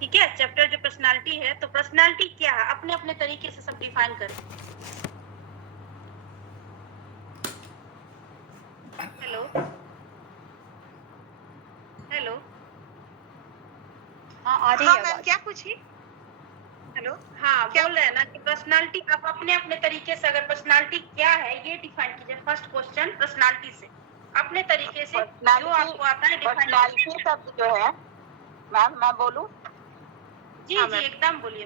ठीक है। चैप्टर जो पर्सनालिटी है, तो पर्सनालिटी क्या है अपने अपने तरीके से सब डिफाइन करें। हेलो हेलो, हाँ आ रही है आवाज। क्या पूछी? हेलो, हाँ बोल रहे हैं ना कि पर्सनालिटी आप अपने अपने तरीके से, अगर पर्सनालिटी क्या है ये डिफाइन कीजिए। फर्स्ट क्वेश्चन पर्सनालिटी से अपने तरीके से जो आपको आता है डिफाइन। पर्सनालिटी शब्द जो है मैम, मैं बोलूं? जी हाँ, जी मैम। एकदम बोलिए।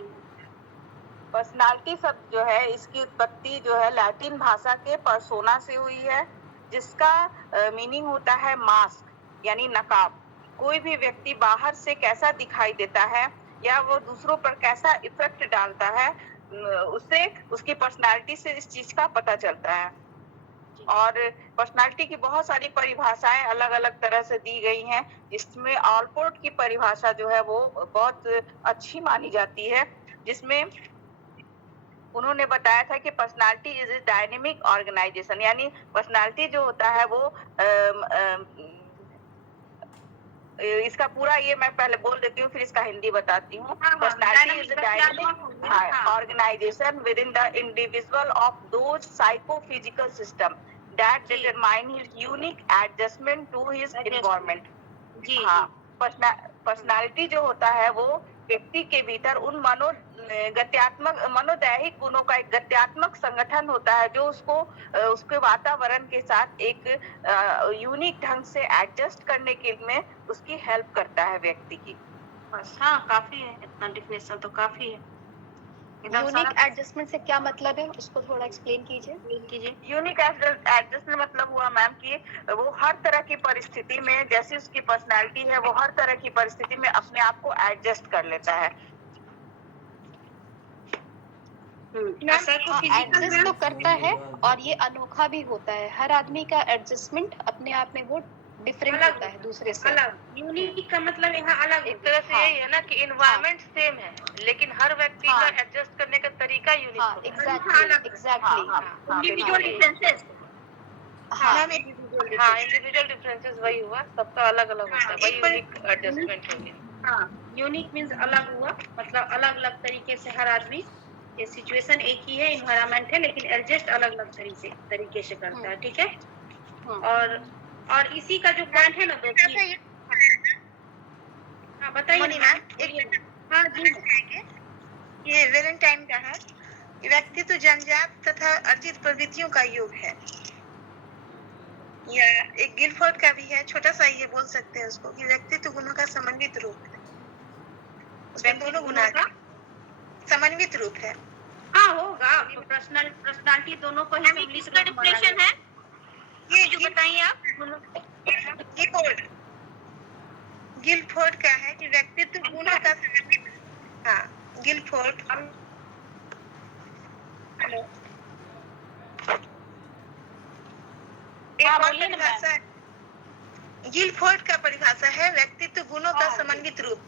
पर्सनालिटी शब्द जो है इसकी उत्पत्ति जो है लैटिन भाषा के पर्सोना से हुई है, जिसका मीनिंग होता है मास्क यानी नकाब। कोई भी व्यक्ति बाहर से कैसा दिखाई देता है या वो दूसरों पर कैसा इफेक्ट डालता है, उससे उसकी पर्सनालिटी से इस चीज का पता चलता है। और पर्सनालिटी की बहुत सारी परिभाषाएं अलग अलग तरह से दी गई हैं, जिसमें ऑलपोर्ट की परिभाषा जो है वो बहुत अच्छी मानी जाती है, जिसमें उन्होंने बताया था कि personality is a dynamic organisation. यानी पर्सनालिटी जो होता है वो इसका पूरा ये मैं पहले बोल देती हूँ, फिर इसका हिंदी बताती हूँ। Personality is a dynamic organisation within the individual of those psychophysical system that determine his unique adjustment to his environment. हाँ, पर्सनालिटी जो होता है वो व्यक्ति के भीतर उन मनोदैहिक गुणों का एक गत्यात्मक संगठन होता है, जो उसको उसके वातावरण के साथ एक यूनिक ढंग से एडजस्ट करने के में उसकी हेल्प करता है व्यक्ति की। बस हाँ काफी है, इतना डिफिनेशन तो काफी है। यूनिक एडजस्टमेंट से क्या मतलब है, उसको थोड़ा एक्सप्लेन कीजिए। यूनिक एडजस्टमेंट मतलब हुआ मैम कि वो हर तरह की परिस्थिति में, जैसी उसकी पर्सनालिटी है, वो हर तरह की परिस्थिति में अपने आप को एडजस्ट कर लेता है। एडजस्ट तो करता है और ये अनोखा भी होता है। हर आदमी का एडजस्टमेंट अपने आप में वो डिफरेंट होता है दूसरे से। अलग यूनिक का मतलब यहाँ अलग एक तरह से यही है ना कि इन्वायरमेंट सेम है, लेकिन हर व्यक्ति का एडजस्ट करने का तरीका यूनिक होता है। Exactly individual differences. Individual differences वही हुआ, सबका अलग अलग होता है, वही यूनिक एडजस्टमेंट हो गया। हाँ, यूनिक मीन्स अलग हुआ, मतलब अलग अलग तरीके से हर आदमी, ये सिचुएशन एक ही है, इन्वायरमेंट है, लेकिन एडजस्ट अलग अलग तरीके से करता है। ठीक है। और इसी का जो पॉइंट है ना हाँ बताइए। हाँ जी, ये वेलेंटाइन का है, व्यक्तित्व जन्मजात तथा अर्जित प्रवृत्तियों का योग है। या एक गिलफोर्ड का भी है, छोटा सा ये बोल सकते हैं उसको, कि व्यक्तित्व गुणों का समन्वित रूप है। उसमें दोनों गुणों का समन्वित रूप है। हाँ होगा, पर्सनालिटी दोनों को ही किसका डिफिनेशन है ये जो बताइए आप? गिलफोर्ड का है कि व्यक्तित्व गुणों का समन्वित। हाँ, गिलफोर्ड। हेलो, गिलफोर्ड का परिभाषा है व्यक्तित्व गुणों का समन्वित रूप।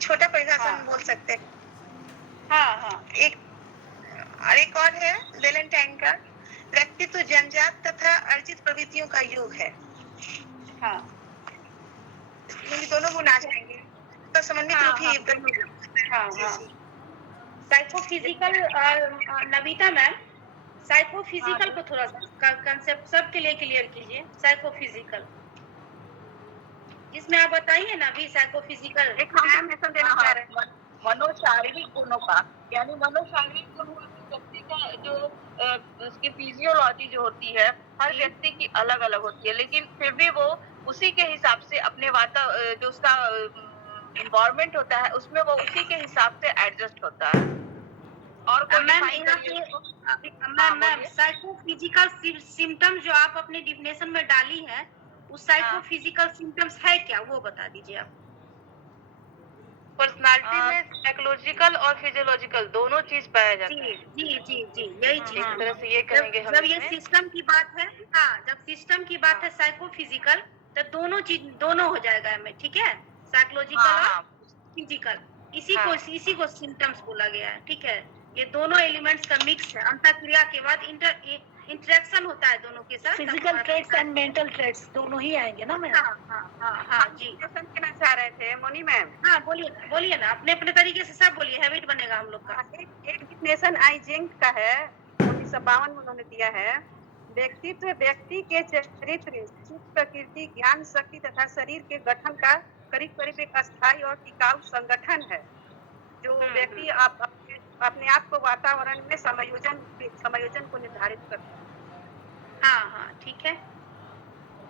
छोटा परिभाषा में बोल सकते हैं। एक और है वेलेंटाइन का, व्यक्तित्व जन्मजात तथा अर्जित प्रवृत्तियों का योग है। दोनों गुण आ जाएंगे तो समन्वित रूप ही। साइकोफिजिकल नविता मैम, साइकोफिजिकल को थोड़ा सा कंसेप्ट सबके लिए क्लियर कीजिए। साइकोफिजिकल जिसमें आप बताइए ना अभी, साइकोफिजिकल मनोशारीरिक गुणों का, यानी मनोशारीरिक गुण व्यक्ति का जो उसकी फिजियोलॉजी जो होती है, हर व्यक्ति की अलग अलग होती है, लेकिन फिर भी वो उसी के हिसाब से अपने जो उसका एनवायरनमेंट होता है उसमें वो उसी के हिसाब से एडजस्ट होता है। और मैम साइकोफिजिकल सिम्टम जो आप अपने डिफिनेशन में डाली है, उस साइकोफिजिकल सिम्टम्स है क्या, वो बता दीजिए आप। पर्सनालिटी में साइकोलॉजिकल और फिजियोलॉजिकल दोनों चीज पाया जाता है। जी यही चीज। एक तरह से ये कहेंगे हम। जब ये सिस्टम की बात है, जब सिस्टम की बात है साइकोफिजिकल, तो दोनों हो जाएगा हमें। ठीक है, साइकोलॉजिकल और फिजिकल, इसी को सिम्टम्स बोला गया है। ठीक है, ये दोनों एलिमेंट्स का मिक्स है। अंतःक्रिया के बाद इंटरेक्शन होता है दोनों के साथ। Physical traits and mental traits दोनों ही आएंगे ना मैम? हाँ जी। क्वेश्चन कहना चाह रहे थे मोनी मैम। हाँ बोलिए ना, अपने अपने तरीके से सब बोलिए, हैबिट बनेगा हम लोग का। एक डिफिनेशन आइजेंक का है, 1952 में उन्होंने दिया है। व्यक्तित्व व्यक्ति के चरित्र, सुख, प्रकृति, ज्ञान, शक्ति तथा शरीर के गठन का करीब करीब एक अस्थायी और टिकाऊ संगठन है, जो व्यक्ति अपने आप को वातावरण में समायोजन को निर्धारित करता है। हाँ ठीक है।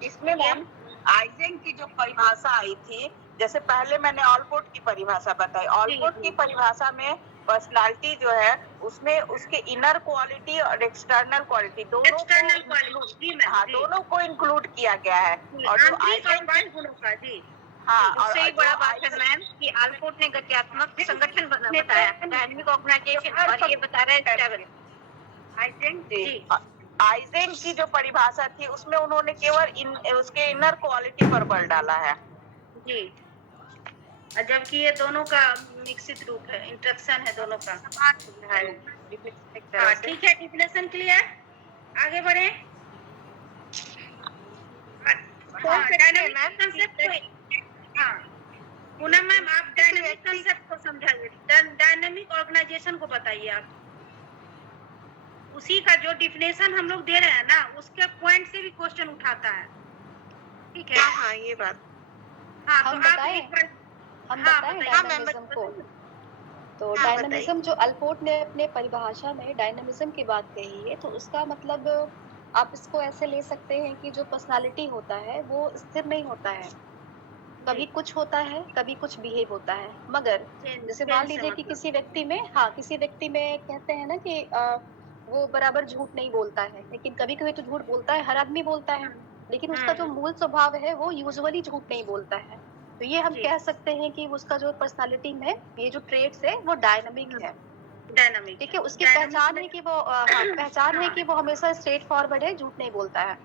इसमें मैम आइजेंक की जो परिभाषा आई थी, जैसे पहले मैंने ऑलपोर्ट की परिभाषा बताई। ऑलपोर्ट की परिभाषा में पर्सनालिटी जो है उसमें उसके इनर क्वालिटी और एक्सटर्नल क्वालिटी दोनों को इंक्लूड किया गया है। और जो आइजेंक गुणों का जी, हाँ, उससे ही बड़ा बात है मैम कि ऑलपोर्ट ने गत्यात्मक संगठन बताया, डायनामिक ऑर्गेनाइजेशन, और ये बता रहे हैं ट्रैवल। आइजेंक की जो परिभाषा थी उसमें उन्होंने केवल उसके इनर क्वालिटी पर बल डाला है जी, जबकि ये दोनों का मिश्रित रूप है, इंटरेक्शन है दोनों का। हाँ ठीक है, डिफिनेशन क्लियर, आगे बढ़े। डायनामिक कंसेप्ट, हाँ पूनम मैम आप डायनामिक कंसेप्ट को समझाइए, डायनामिक ऑर्गेनाइजेशन को बताइए आप। उसी का जो डिफिनेशन हम लोग दे रहे हैं ना, उसके पॉइंट से भी क्वेश्चन उठाता है, ठीक है? हाँ ये बात। हाँ हम तो आप बताएं? एक बार हम हाँ, बताएं बताइए। डायनामिज्म को। तो हाँ, डायनामिज्म जो अल्पोर्ट ने अपने परिभाषा में डायनामिज्म की बात कही है, तो उसका मतलब आप इसको ऐसे ले सकते हैं कि जो पर्सनालिटी होता है वो स्थिर नहीं होता है, कभी कुछ होता है, कभी कुछ बिहेव होता है। मगर जैसे मान लीजिए कि किसी व्यक्ति में कहते हैं ना कि वो बराबर झूठ नहीं बोलता है, लेकिन कभी कभी तो झूठ बोलता है, हर आदमी बोलता है, लेकिन उसका जो मूल स्वभाव है वो यूजुअली झूठ नहीं बोलता है। तो ये हम कह सकते हैं कि उसका जो पर्सनालिटी में ये जो ट्रेट्स है वो डायनामिक है। डायनामिक, ठीक है, उसकी पहचान है कि वो पहचान है कि वो हमेशा स्ट्रेट फॉरवर्ड है, झूठ नहीं बोलता है,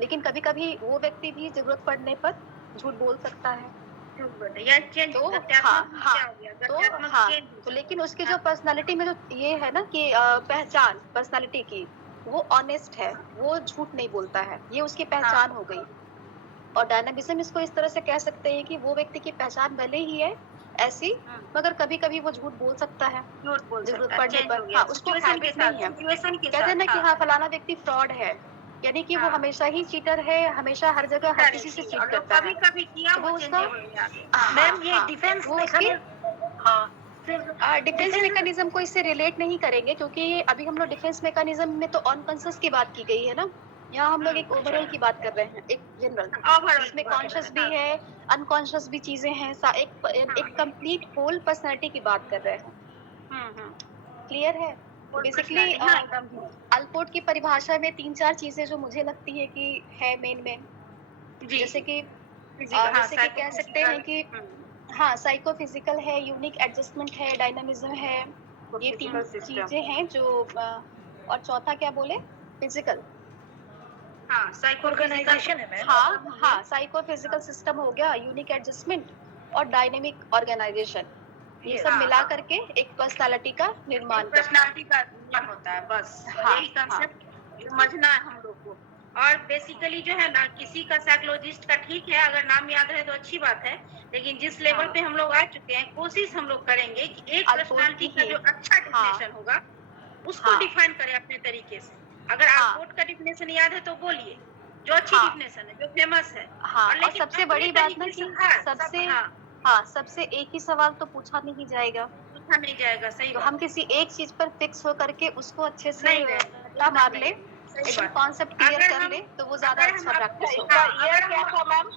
लेकिन कभी कभी वो व्यक्ति भी जरूरत पड़ने पर झूठ बोल सकता है। तो लेकिन उसकी जो पर्सनालिटी में जो ये है ना कि पहचान पर्सनालिटी की, वो ऑनेस्ट है, वो झूठ नहीं बोलता है, ये उसकी पहचान हो गई। और डायनामिज्म इसको इस तरह से कह सकते हैं कि वो व्यक्ति की पहचान भले ही है ऐसी, मगर कभी कभी वो झूठ बोल सकता है जरूरत पड़ने पर। हाँ, उसको हैबिट नहीं है। कहते हैं ना कि हाँ फलाना व्यक्ति फ्रॉड है, यानी कि वो हमेशा ही चीटर है, हमेशा हर जगह हर किसी से चीट करता है। कभी किया वो उसका मैम ये डिफेंस डिफेंस मैकेनिज्म को इससे रिलेट नहीं करेंगे, क्योंकि अभी हम लोग डिफेंस मैकेनिज्म में तो अनकॉन्शियस की बात की गई है ना, यहाँ हम लोग एक ओवरऑल की बात कर रहे हैं, एक जनरल, इसमें कॉन्शियस भी है, अनकॉन्शियस भी चीजें हैं, एक कंप्लीट होल पर्सनालिटी की बात कर रहे हैं। क्लियर है? बेसिकली अल्पोर्ट की परिभाषा में 3-4 चीजें जो मुझे लगती है कि है मेन, जैसे कि कह सकते हैं कि हाँ साइकोफिजिकल है, यूनिक एडजस्टमेंट है, डायनामिज्म है, ये 3 चीजें हैं जो और चौथा क्या बोले? फिजिकल, ऑर्गेनाइजेशन है मैम। हाँ साइकोफिजिकल सिस्टम हो गया, यूनिक एडजस्टमेंट और डायनेमिक ऑर्गेनाइजेशन, ये सब मिला करके एक पर्सनालिटी का निर्माण पर्सनालिटी का निर्माण होता है। बस यही कंसेप्ट समझना है हम लोग को। और बेसिकली जो है ना, किसी का साइकोलॉजिस्ट का ठीक है, अगर नाम याद रहे तो अच्छी बात है, लेकिन जिस लेवल पे हम लोग आ चुके हैं, कोशिश हम लोग करेंगे कि एक पर्सनालिटी का जो अच्छा डिफिनेशन होगा उसको डिफाइन करें अपने तरीके से। अगर अल्पोर्ट का डिफिनेशन याद है तो बोलिए, जो अच्छी डिफिनेशन है, जो फेमस है। और सबसे बड़ी बात ना कि सबसे एक ही सवाल तो पूछा नहीं जाएगा, सही। तो हम किसी एक चीज पर फिक्स हो करके उसको अच्छे से मार ले, एकदम कॉन्सेप्ट क्लियर कर ले, तो वो ज्यादा अच्छा प्रैक्टिस होगा। ईयर क्या था मैम?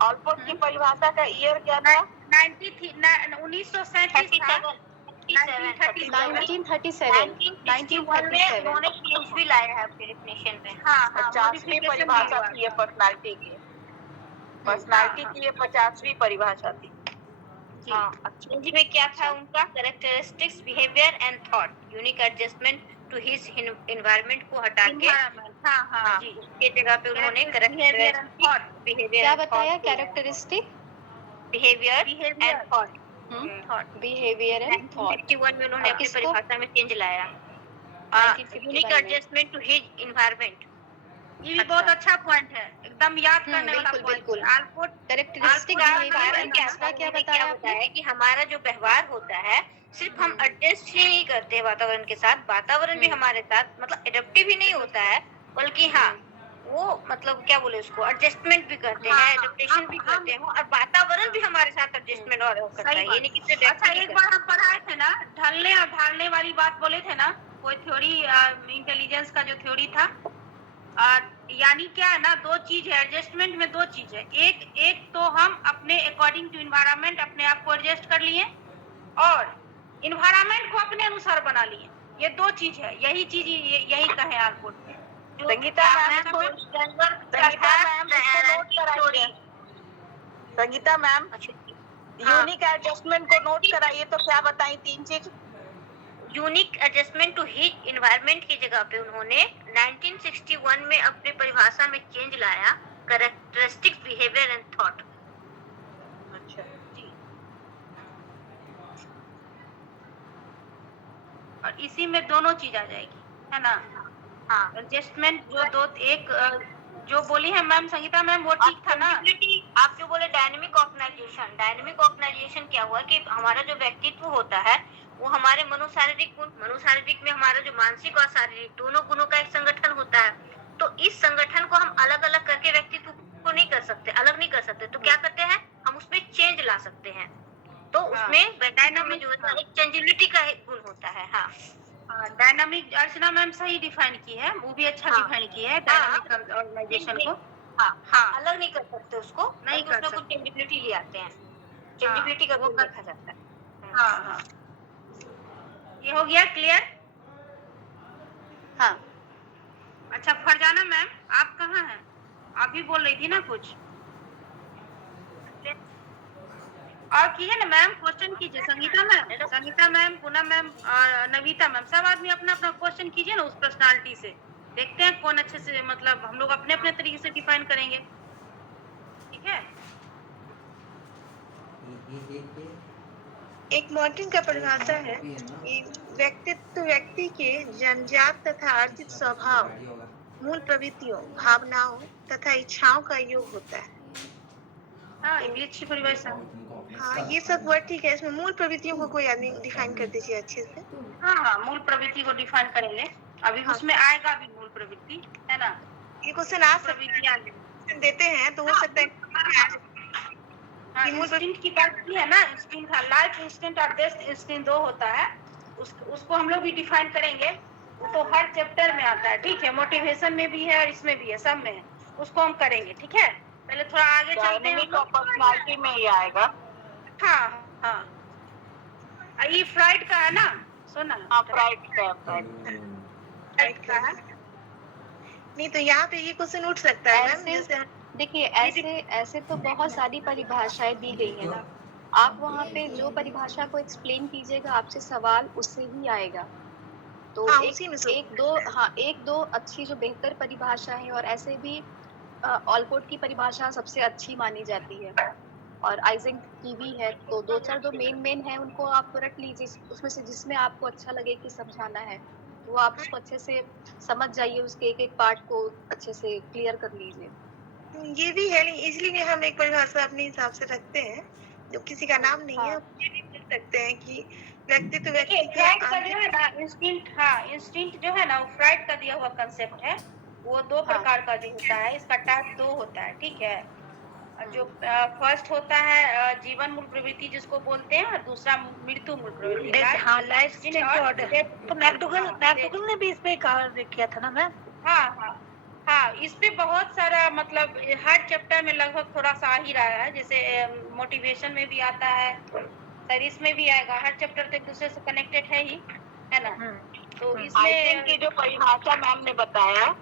ऑलपोर्ट की परिभाषा का ईयर क्या था? 1937 भी लाया है अपने डेफिनेशन में। 50वीं परिभाषा थी ये पर्सनालिटी की, ये 50वीं परिभाषा थी। में क्या था उनका? Characteristics, behaviour and thought, unique adjustment to his environment को हटा के उसके जगह पे उन्होंने क्या बताया? Characteristic, behaviour and thought. Behaviour and thought 1951 में उन्होंने अपनी परिभाषा में चेंज लाया। Unique adjustment to his environment. ये भी बहुत अच्छा पॉइंट है, एकदम याद करने वाला बिल्कुल पॉइंट बिल्कुल। है। आलकोट कैरेक्टरिस्टिक बिहेवियर दूसरा क्या बताया आपने? बताया कि हमारा जो व्यवहार होता है सिर्फ हम एडजस्ट ही नहीं करते हैं वातावरण के साथ, वातावरण भी हमारे साथ मतलब एडेप्टिव ही नहीं होता है, बल्कि हाँ वो मतलब क्या बोले उसको एडजस्टमेंट भी करते हैं, एडेप्टेशन भी करते हैं, और वातावरण भी हमारे साथ एडजस्टमेंट और करता है, ये नहीं कि सिर्फ अच्छा, एक बार हम पढ़ाए थे ना, ढलने और ढालने वाली बात बोले थे ना, कोई थ्योरी इंटेलिजेंस का जो थ्योरी था, यानी क्या है ना, दो चीज है एडजस्टमेंट में, दो चीज है, एक तो हम अपने अकॉर्डिंग टू इन्वायरमेंट अपने आप को एडजस्ट कर लिए और इन्वायरमेंट को अपने अनुसार बना लिए, ये दो चीज है, यही चीज यही कहे आलकोट में। संगीता मैम इसको नोट कराइए। संगीता मैम यूनिक एडजस्टमेंट को नोट कराइए, तो क्या बताई 3 चीज? Unique adjustment to his environment की जगह पे उन्होंने 1961 में अपनी परिभाषा में चेंज लाया, कैरेक्टरिस्टिक्स बिहेवियर एंड थॉट। अच्छा जी, और इसी में दोनों चीज आ जाएगी, है ना? हाँ, एडजस्टमेंट जो दो एक जो बोली है मैम संगीता मैम वो ठीक था ना? आप जो बोले डायनेमिक ऑर्गेनाइजेशन क्या हुआ कि हमारा जो व्यक्तित्व होता है वो हमारे मनोशारीरिक में हमारा जो मानसिक और शारीरिक दोनों गुणों का एक संगठन होता है। तो इस संगठन को हम अलग अलग करके व्यक्तित्व को नहीं कर सकते, अलग नहीं कर सकते, तो क्या करते हैं हम उसमें चेंज ला सकते हैं। तो उसमें व्यक्तित्व में जो है एक चेंजेबिलिटी का एक गुण होता है। हाँ, डायनामिक अर्चना मैम सही डिफाइन की है, वो भी अच्छा डिफाइन की है डायनामिक ऑर्गेनाइजेशन को। हाँ, अलग नहीं कर सकते उसको, नहीं कर उसमें कुछ चेंजेबिलिटी ले आते हैं, चेंजेबिलिटी का गुण देखा जाता है। हाँ, ये हो गया क्लियर? हाँ, अच्छा, फरजाना मैम आप कहाँ हैं? आप भी बोल रही थी ना कुछ और कीजिए ना मैम, क्वेश्चन कीजिए। संगीता मैम, पूनम मैम और नवीता मैम, सब आदमी अपना अपना क्वेश्चन कीजिए ना उस पर्सनालिटी से, देखते हैं कौन अच्छे से, मतलब हम लोग अपने अपने तरीके से डिफाइन करेंगे, ठीक है? एक मॉर्टिन का परिभाषा है कि व्यक्तित्व व्यक्ति के जन्मजात तथा अर्जित स्वभाव, मूल प्रवृत्तियों, भावनाओं तथा इच्छाओं का योग होता है। हाँ, ये भी अच्छी परिभाषा। हाँ, ये सब वर्ड ठीक है। इसमें मूल प्रवृत्तियों को कोई आदमी डिफाइन कर दीजिए अच्छे से। हाँ, मूल प्रवृत्ति को डिफाइन करेंगे, अभी उसमें आएगा भी मूल प्रवृत्ति, है ना? ये क्वेश्चन आ सकते देते हैं तो हो सकता है इंस्टिंक्ट की बात की है ना, इंस्टिंक्ट लाइफ इंस्टिंक्ट और डेथ इंस्टिंक्ट दो होता है, उसको हम लोग भी डिफाइन करेंगे, वो तो हर चैप्टर में आता है, ठीक है? मोटिवेशन में भी है और इसमें भी है, सब में है, उसको हम करेंगे, ठीक है? पहले थोड़ा आगे चलते हैं, पर्सनालिटी में ही आएगा। हाँ, ये फ्राइड का है ना, सुना? हाँ, फ्राइड का है। नहीं तो यहाँ पे ये क्वेश्चन उठ सकता है मैम, जैसे देखिए ऐसे तो बहुत सारी परिभाषाएं दी गई है ना, आप वहाँ पे जो परिभाषा को एक्सप्लेन कीजिएगा आपसे सवाल उससे ही आएगा। तो हाँ, एक दो अच्छी जो बेहतर परिभाषा है, और ऐसे भी ऑलपोर्ट की परिभाषा सबसे अच्छी मानी जाती है और आइजेंक की भी है, तो दो चार जो मेन है उनको आप रट लीजिए, उसमें से जिसमें आपको अच्छा लगे कि समझाना है वो आप उसको अच्छे से समझ जाइए, उसके एक एक पार्ट को अच्छे से क्लियर कर लीजिए। ये भी है, इसलिए हम एक परिभाषा अपने हिसाब से रखते हैं जो किसी का नाम नहीं है। ये भी बोल सकते हैं कि व्यक्तित्व व्यक्ति के इंस्टिंक्ट जो है ना वो फ्राइड का दिया हुआ कंसेप्ट है, वो दो प्रकार का जो होता है, इसका टाइप 2 होता है, ठीक है? जो फर्स्ट होता है जीवन मूल प्रवृत्ति जिसको बोलते हैं, और दूसरा मृत्यु मूल प्रवृत्ति। हाँ, लाइफ तो मैकडूगल ने भी इस पे किया था ना मैम? हाँ, इस पे बहुत सारा, मतलब हर चैप्टर में लगभग थोड़ा सा आ ही रहा है, जैसे मोटिवेशन में भी आता है, सर इसमें भी आएगा, हर चैप्टर तो एक दूसरे से कनेक्टेड है ही, है ना? तो इसमें की जो परिभाषा मैम ने बताया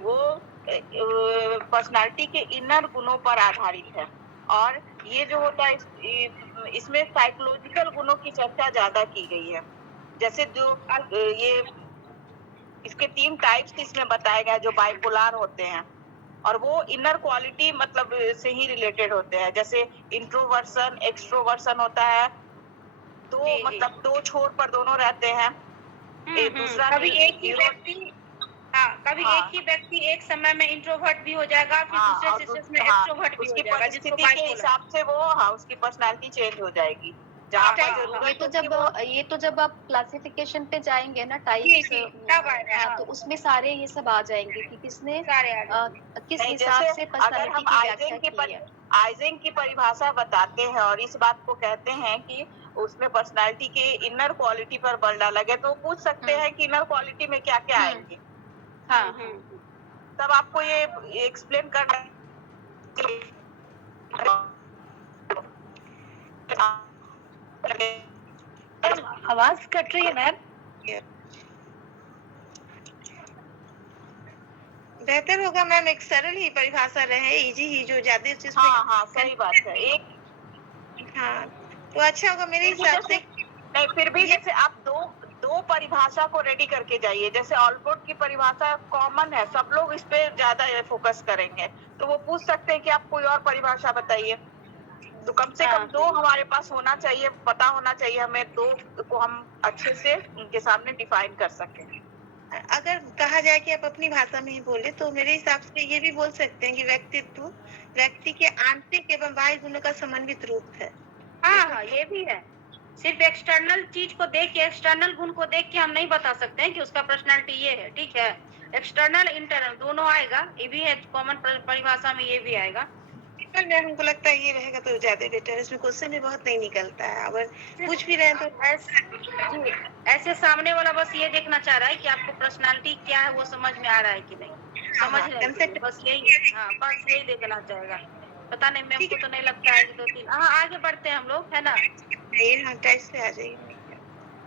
वो पर्सनालिटी के इनर गुणों पर आधारित है, और ये जो होता है इसमें साइकोलॉजिकल गुणों की चर्चा ज्यादा की गई है। जैसे जो ये इसके 3 टाइप्स इसमें बताए गए जो बाइपोलर होते हैं, और वो इनर क्वालिटी मतलब से ही रिलेटेड होते हैं। जैसे इंट्रोवर्सन, एक्सट्रोवर्सन होता है, मतलब 2 छोर पर दोनों रहते हैं। दूसरा कभी एक ही zero- व्यक्ति कभी हाँ। एक ही व्यक्ति एक समय में इंट्रोवर्ट भी हो जाएगा, फिर हाँ, दूसरे और सेशंस में हाँ, एक्सट्रोवर्ट भी हो उसकी जाएगा, जिसको परिस्थिति के बाइपोलर। हिसाब से वो उसकी पर्सनालिटी चेंज हो जाएगी। जहाँ पर हाँ, जरूरत ये तो होगी वो ये तो जब आप क्लासिफिकेशन पे जाएंगे ना जी, टाइप्स, जी, तब आएगा, हाँ, हाँ। तो उसमें सारे ये सब आ जाएंगे कि किसने सारे आ जाएंगे। किस नहीं, हिसाब जैसे से अगर पर्सनालिटी हम की व्याख्या की है। आइजेंग की परिभाषा बताते हैं और इस बात को कहते हैं कि उसमें पर्सनालिटी के इनर क्वालिटी पर बल डाला गया, तो पूछ सकते हैं कि इनर क्वालिटी में क्या क्या आएंगे। हाँ, तब आपको ये एक्सप्लेन करना आवाज कट रही है मैम। बेहतर होगा मैम एक सरल ही परिभाषा रहे, इजी ही, जो ज्यादा चीज पे। हाँ, सही बात है। एक हाँ, तो अच्छा होगा मेरे हिसाब से। नहीं, फिर भी जैसे आप दो परिभाषा को रेडी करके जाइए। जैसे ऑलपोर्ट की परिभाषा कॉमन है, सब लोग इस पे ज्यादा फोकस करेंगे, तो वो पूछ सकते हैं कि आप कोई और परिभाषा बताइए। तो कम से कम दो हमारे पास होना चाहिए, पता होना चाहिए हमें, दो को हम अच्छे से उनके सामने डिफाइन कर सकें। अगर कहा जाए कि आप अपनी भाषा में ही बोले, तो मेरे हिसाब से ये भी बोल सकते हैं कि व्यक्तित्व व्यक्ति के आंतरिक एवं बाह्य गुणों का समन्वित रूप है। हाँ, ये भी है। सिर्फ एक्सटर्नल चीज को देख के, एक्सटर्नल गुण को देख के हम नहीं बता सकते हैं कि उसका पर्सनालिटी ये है, ठीक है। एक्सटर्नल इंटरनल दोनों आएगा, ये भी है, कॉमन परिभाषा में ये भी आएगा। में हमको लगता है ये रहेगा तो ज्यादा बेटर है, इसमें क्वेश्चन भी बहुत नहीं निकलता है। अगर कुछ भी रहे तो ऐसे सामने वाला बस ये देखना चाह रहा है कि आपको पर्सनालिटी क्या है वो समझ में आ रहा है कि नहीं, समझ नहीं, बस यही, बस यही देखना चाहेगा। पता नहीं, मेरे को तो नहीं लगता है कि 2-3। आगे बढ़ते हैं हम लोग, है ना। हाँ, टाइप से आ जाइए।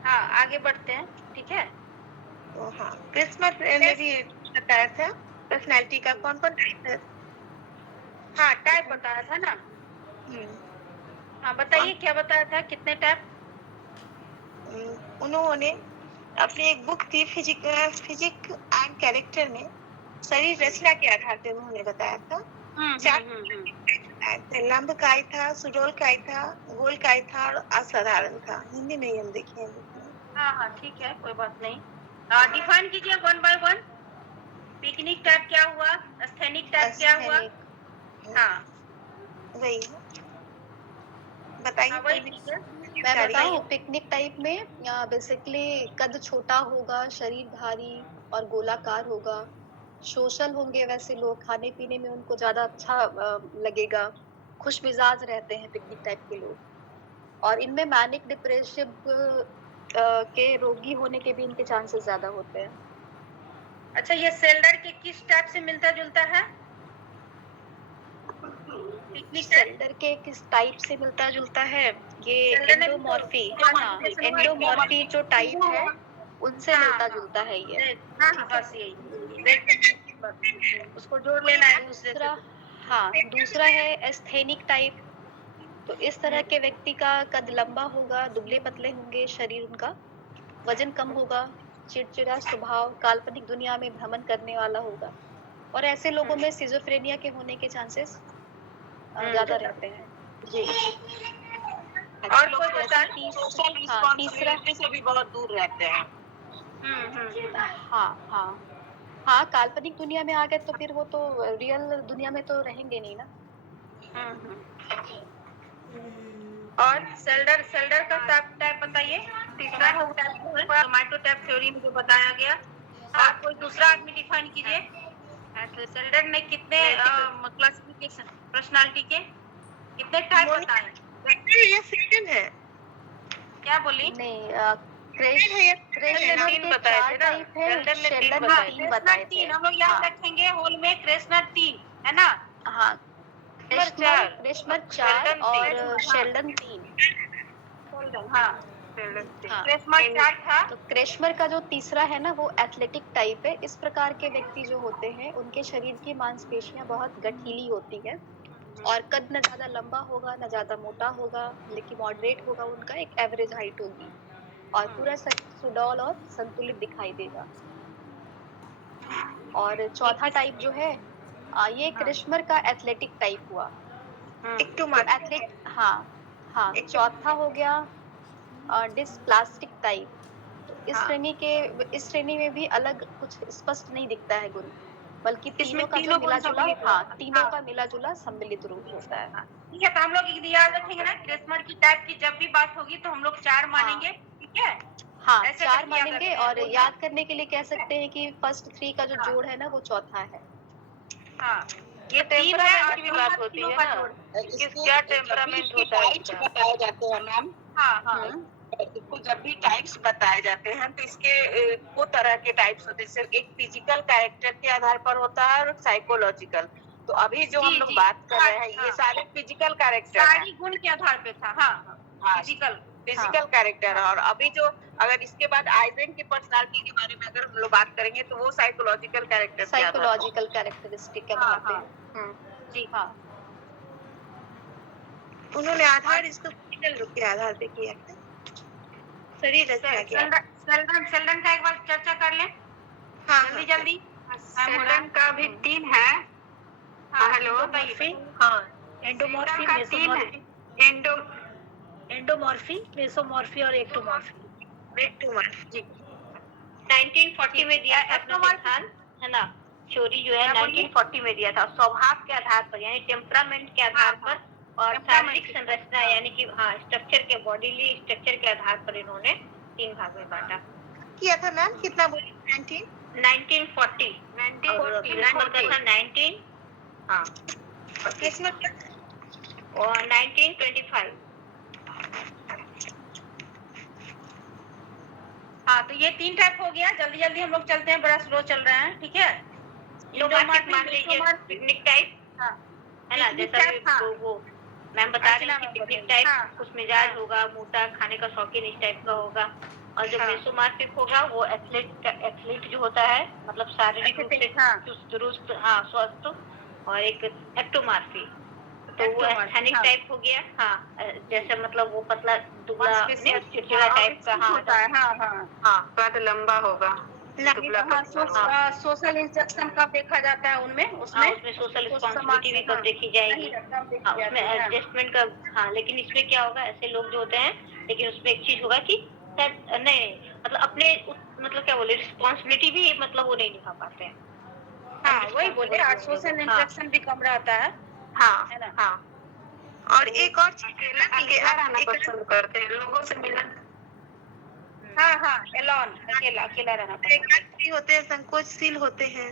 हाँ, आगे बढ़ते हैं, ठीक है। तो हाँ, क्रिसमस ने भी बताया था पर्सनालिटी का कौन कौन टाइप है। हाँ, टाइप बताया था ना। हाँ, बताइए क्या बताया था, कितने टाइप। उन्होंने अपनी एक बुक थी फिजिक एंड कैरेक्टर में शरीर रचना के आधार पर उन्होंने बताया था। लंबकाय था, सुडोलकाय था, गोलकाय था और असाधारण था। हिंदी में ही हम देखे हैं। हाँ, ठीक है, कोई बात नहीं। डिफाइन कीजिए 1 by 1। पिकनिक टाइप क्या हुआ, स्थैनिक टाइप क्या हुआ। हाँ, वही बताइए। वही ठीक है। मैं बताऊं, पिकनिक टाइप में बेसिकली कद छोटा होगा, शरीर भारी और गोलाकार होगा, सोशल होंगे वैसे लोग, खाने पीने में उनको ज्यादा अच्छा लगेगा, खुश मिजाज रहते हैं पिकनिक टाइप के लोग, और इनमें मैनिक डिप्रेसिव के रोगी होने के भी इनके चांसेस ज्यादा होते हैं। अच्छा, ये सेल्डर के किस टाइप से मिलता जुलता है। सेल्डर के किस टाइप से मिलता जुलता है, ये एंडोमॉर्फी, हाँ, एंडोमॉर्फी जो टाइप है उनसे मिलता जुलता है ये। बस यही, उसको जोड़ लेना है दूसरे से। हाँ, दूसरा है एस्थेनिक टाइप। तो इस तरह के व्यक्ति का कद लंबा होगा, दुबले पतले होंगे शरीर उनका, वजन कम होगा, चिड़चिड़ा स्वभाव, काल्पनिक दुनिया में भ्रमण करने वाला होगा, और ऐसे लोगों में सिजोफ्रेनिया के होने के चांसेस ज्यादा रहते हैं। जी। और कोई बता। तीसरा से भी बहुत दूर रहते हैं। हाँ, काल्पनिक दुनिया में आ गए तो फिर वो तो रियल दुनिया में तो रहेंगे नहीं ना। और सेल्डर का टाइप बताइए। तीसरा टोमेटो टाइप थ्योरी में जो बताया गया। और कोई दूसरा आदमी डिफाइन कीजिए। सेल्डर ने कितने क्लासिफिकेशन पर्सनालिटी के कितने टाइप बताए। ये सेकंड है, क्या बोली। नहीं, तीन बताए थे ना। शेल्डन ने 3 बताए थे। हम लोग याद रखेंगे, होल में क्रेस्नर 3 है ना। हाँ, क्रेस्नर 4 और शेल्डन 3। हाँ, क्रेस्नर 4 था। तो क्रेस्नर का जो तीसरा है ना, वो एथलेटिक टाइप है। इस प्रकार के व्यक्ति जो होते हैं उनके शरीर की मांसपेशियां बहुत गठीली होती है, और कद न ज्यादा लंबा होगा न ज्यादा मोटा होगा, लेकिन मॉडरेट होगा, उनका एक एवरेज हाइट होगी, और पूरा शरीर सुडौल और संतुलित दिखाई देगा। और चौथा टाइप जो है, ये क्रेस्नर का एथलेटिक टाइप हुआ। एथलेट, हाँ, चौथा हो गया डिस्प्लास्टिक टाइप। तो इस हाँ। श्रेणी में भी अलग कुछ स्पष्ट नहीं दिखता है गुण, बल्कि इसमें तीनों का जो तीनों गुण मिला जुला, सम्मिलित हाँ, होता है। तीनों हाँ। का मिला जुला सम्मिलित रूप होता है। ठीक है, तो हम लोग ये याद रखेंगे ना, क्रिस्मस की टाइप की जब भी बात होगी तो हम लोग 4 मानेंगे, ठीक है? हाँ, ऐसे 4 करके याद मानेंगे रखना है, और बोलना। याद करने के लिए कह सकते हैं कि फर्स्ट 3 का जो हाँ। जोड़ है ना वो चौथा है। हाँ, ये 3 है और टेम्परामेंट की बात होती है का ना, जोड़। क्या टेम्परामेंट होता है टाइप्स इसका? बताए जाते हैं मैम। हाँ, हाँ। इसको जब भी टाइप्स बताए जाते हैं तो इसके दो तरह के टाइप्स होते हैं, जैसे एक फिजिकल कैरेक्टर के आधार पर होता है और साइकोलॉजिकल। तो अभी जो हम जी, लोग जी। बात कर रहे हैं ये हाँ। सारे फिजिकल कैरेक्टर हैं। सारी गुण के आधार पे था। हाँ, हाँ, फिजिकल। फिजिकल कैरेक्टर है। और अभी जो अगर इसके बाद आइजन की पर्सनालिटी के बारे में अगर हम लोग बात करेंगे तो वो साइकोलॉजिकल कैरेक्टर के आधार पर। साइकोलॉजिकल कैरेक्टरिस्टिक के आधार पे। हाँ। जी। हाँ, उन्होंने आधार इसको फिजिकल रूप के आधार पे किया है, शरीर रचना किया। सेल्डन का एक बार चर्चा कर लें, हाँ, जल्दी जल्दी। सेल्डन का भी 3 है। हाँ, हेलो। बताइए। हाँ, एंडोमॉर्फी, सेल्डन का 3 है। मेसोमॉर्फी, एंडोमॉर्फी, मेसोमॉर्फी और एक्टोमॉर्फी। वेक्टोमर। जी। 1940 में दिया था अपना एक्टोमॉर्फी। सिद्धांत, है ना? थ्योरी जो है क्या बोलिए? 1940 में दिया था, स्वभाव के आधार पर यानी टेम्परामेंट के आधार पर और Temperament शारीरिक संरचना यानी कि हाँ स्ट्रक्चर के, बॉडीली स्ट्रक्चर के आधार पर इन्होंने 3 भाग में बांटा। किया था मैम, कितना बोली? 19? 1940 1940 था 19 हाँ किसमें? और 1925। हाँ, तो ये 3 टाइप हो गया। जल्दी जल्दी हम लोग चलते हैं, बड़ा स्लो चल रहे हैं, ठीक है? इंडोमार्फिक मान लीजिए, पिकनिक टाइप, हाँ, है ना? पिकनिक जैसा टाइप, हाँ। वो मैम बता रही अर्चना थी, मैम पिकनिक बताइए। टाइप हाँ। कुछ मिजाज हाँ। होगा, मोटा, खाने का शौकीन, इस टाइप का होगा। और जो हाँ। मेसोमार्फिक होगा वो एथलीट जो होता है, मतलब शारीरिक रूप से हाँ। चुस्त दुरुस्त, हाँ, स्वस्थ। और एक एक्टोमार्फी, तो वो एक्टोमार्फी, एस्थेनिक हाँ। टाइप हो गया। हाँ, जैसे मतलब वो पतला दुबला मांसपेशियाँ, चिड़चिड़ा टाइप का, हाँ होता है। हाँ, हाँ। हाँ कद लंबा होगा, दुबला पतला। सोशल इंस्ट्रक्शन कब देखा जाता है उनमें, हाँ, उसमें उसमें सोशल कुछ रिस्पॉन्सिबिलिटी भी कब हाँ, देखी जाएगी। नहीं रखता, देखी हाँ, उसमें जाती है। एडजस्टमेंट का, हाँ, लेकिन इसमें क्या होगा, ऐसे लोग जो होते हैं, लेकिन उसमें एक चीज होगा कि शायद नहीं, मतलब अपने मतलब क्या बोले, रिस्पॉन्सिबिलिटी भी मतलब वो नहीं निभा पाते हैं। हाँ, वही बोले, आज Unresponsible सोशल होंगे। इंटरेक्शन भी कम रहता है हाँ है ना? हाँ और एक और चीज है ना कि अकेला आप रहना एक पसंद करते हैं, लोगों से मिलना। हाँ, हाँ, एलोन, अकेला रहना पसंद करता है। एकाकी होते हैं, संकोचशील होते हैं।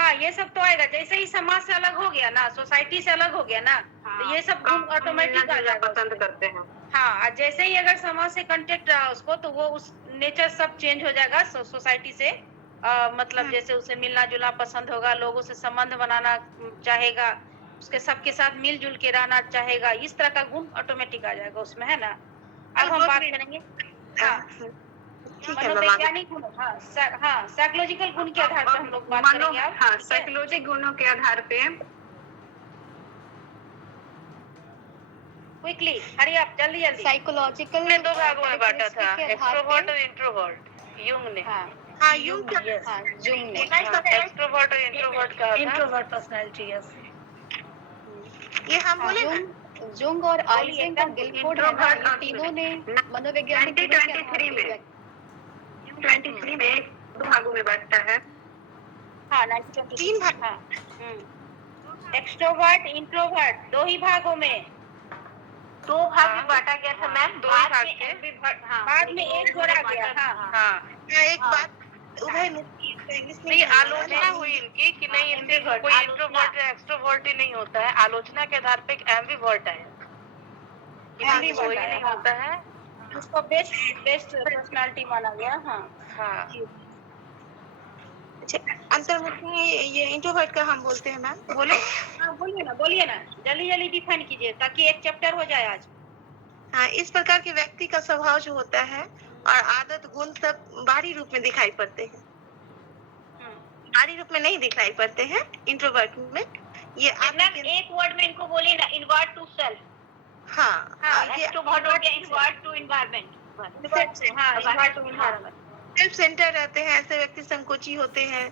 हाँ, ये सब तो आएगा। जैसे ही समाज से अलग हो गया ना, सोसाइटी से अलग हो गया ना, तो ये सब गुण ऑटोमेटिक आ जाएगा पसंद उसमें। करते हैं। हाँ, और जैसे ही अगर समाज से कांटेक्ट रहा उसको, तो वो उस नेचर सब चेंज हो जाएगा सोसाइटी से। मतलब जैसे उसे मिलना जुलना पसंद होगा, लोगों से संबंध बनाना चाहेगा, उसके सबके साथ मिलजुल के रहना चाहेगा। इस तरह का गुण ऑटोमेटिक आ जाएगा उसमें, है ना? अब हम बात करेंगे हाँ, ठीक है मैम, आगे। मनोवैज्ञानिक गुण। हाँ, साइकोलॉजिकल गुण के आधार पर हम लोग बात करेंगे अब, हाँ, ठीक है? साइकोलॉजिक गुणों के आधार पे क्विकली, हरी आप, जल्दी जल्दी। साइकोलॉजिकल ने 2 भागों में बांटा था, कैरेक्टरिस्टिक के आधार एक्सट्रोवर्ट पे। और इंट्रोवर्ट, यूंग ने। हाँ, हाँ, यूं क्या? यस, हाँ, जुंग ने। एक्सट्रोवर्ट और इंट्रोवर्ट का था। Introvert personality, yes. ये हम हाँ, बोले ना? जुंग और आइजेंक और गिलफोर्ड है ना, ये तीनों ने मनोवैज्ञानिक गुणों के आधार 2023 में पे 2023 में 2 भागों में बांटा है। हाँ, 1923। 3 भाग। हाँ, एक्सट्रोवर्ट, इंट्रोवर्ट, 2 ही भागों में। 2 भाग में बांटा गया था मैम, दो ही बाद भाग में थे। ambivert, हाँ, बाद में एक जोड़ा गया। हाँ, हाँ, एक बात उभयमुखी इंग्लिश में नहीं, क्या है? आलोचना हुई इनकी कि नहीं, इनसे ambivert, कोई आलोचना। इंट्रोवर्ट या एक्सट्रोवर्ट ही नहीं होता है। आलोचना के आधार पे एक एम्बिवर्ट है, कि नहीं, Ambivert कोई आया, नहीं हाँ। होता है। उसको बेस्ट पर्सनालिटी माना गया। हाँ, हाँ, अच्छा, अंतर्मुखी ये इंट्रोवर्ट का हम बोलते हैं मैम, बोले? हाँ, बोलिए ना, जल्दी जल्दी डिफाइन कीजिए ताकि एक चैप्टर हो जाए आज। हाँ, इस प्रकार के व्यक्ति का स्वभाव जो होता है और आदत गुण सब बाहरी रूप में दिखाई पड़ते हैं, बाहरी रूप में नहीं दिखाई पड़ते हैं इंट्रोवर्ट में। ये मैम आप एक वर्ड में इनको बोलिए ना, इनवर्ट टू सेल्फ। हाँ, ये एक्सट्रोवर्ट हो गया invert to environment. Self centre रहते हैं, ऐसे व्यक्ति संकोची होते हैं,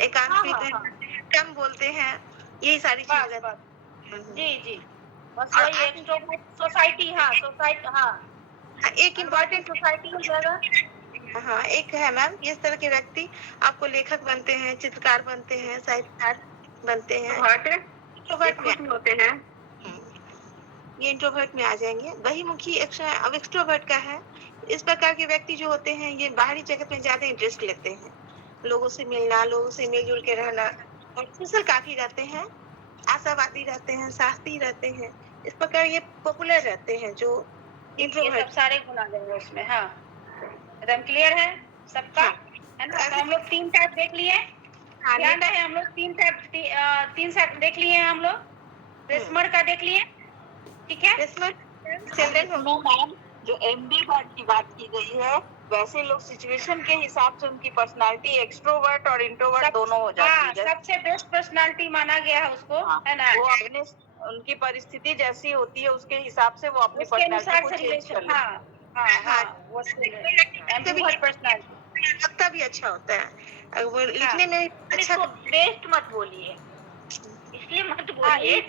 एकांतरित रहते हैं, कम बोलते हैं, यही सारी चीजें रहती हैं। जी, बस और वही एक्सट्रोवर्ट सोसाइटी। हाँ, सोसाइटी, हाँ, हाँ, एक इम्पोर्टेंट सोसाइटी हो जाएगा। हाँ, एक है मैम, इस तरह के व्यक्ति आपको लेखक बनते हैं, चित्रकार बनते हैं, साहित्यकार बनते हैं। इंट्रोवर्ट में होते हैं। ये इंट्रोवर्ट में आ जाएंगे। बहिर्मुखी अब एक्सट्रोवर्ट का है। इस प्रकार के व्यक्ति जो होते हैं ये बाहरी जगत में ज्यादा इंटरेस्ट लेते हैं, लोगों से मिलना, लोगों से मिलजुल के रहना, और सोशल काफी रहते हैं, आशावादी रहते हैं, साहसी रहते हैं। इस प्रकार ये पॉपुलर रहते हैं जो ये इंट्रोवर्ट। सब सारे गुण आ जाएंगे उसमें। हाँ, एकदम क्लियर है सबका, है ना? तो हम लोग 3 टाइप देख लिए। ध्यान रहे, हम लोग 3 टाइप देख लिए हैं हम लोग। प्रेस्मर का देख लिए, ठीक है? मैम जो एम्बीवर्ट की बात की गई है, वैसे लोग सिचुएशन के हिसाब से उनकी पर्सनालिटी एक्सट्रोवर्ट और इंट्रोवर्ट दोनों हो जाती है। सबसे बेस्ट पर्सनालिटी माना गया है उसको, है ना? वो अपने उनकी परिस्थिति जैसी होती है उसके हिसाब से वो अपनी पर्सनालिटी को चेंज कर लेते हैं। वो एम्बीवर्ट पर्सनालिटी लगता भी अच्छा होता है, वो लिखने में अच्छा। वेस्ट मत बोलिए, इसलिए मत बोलिए।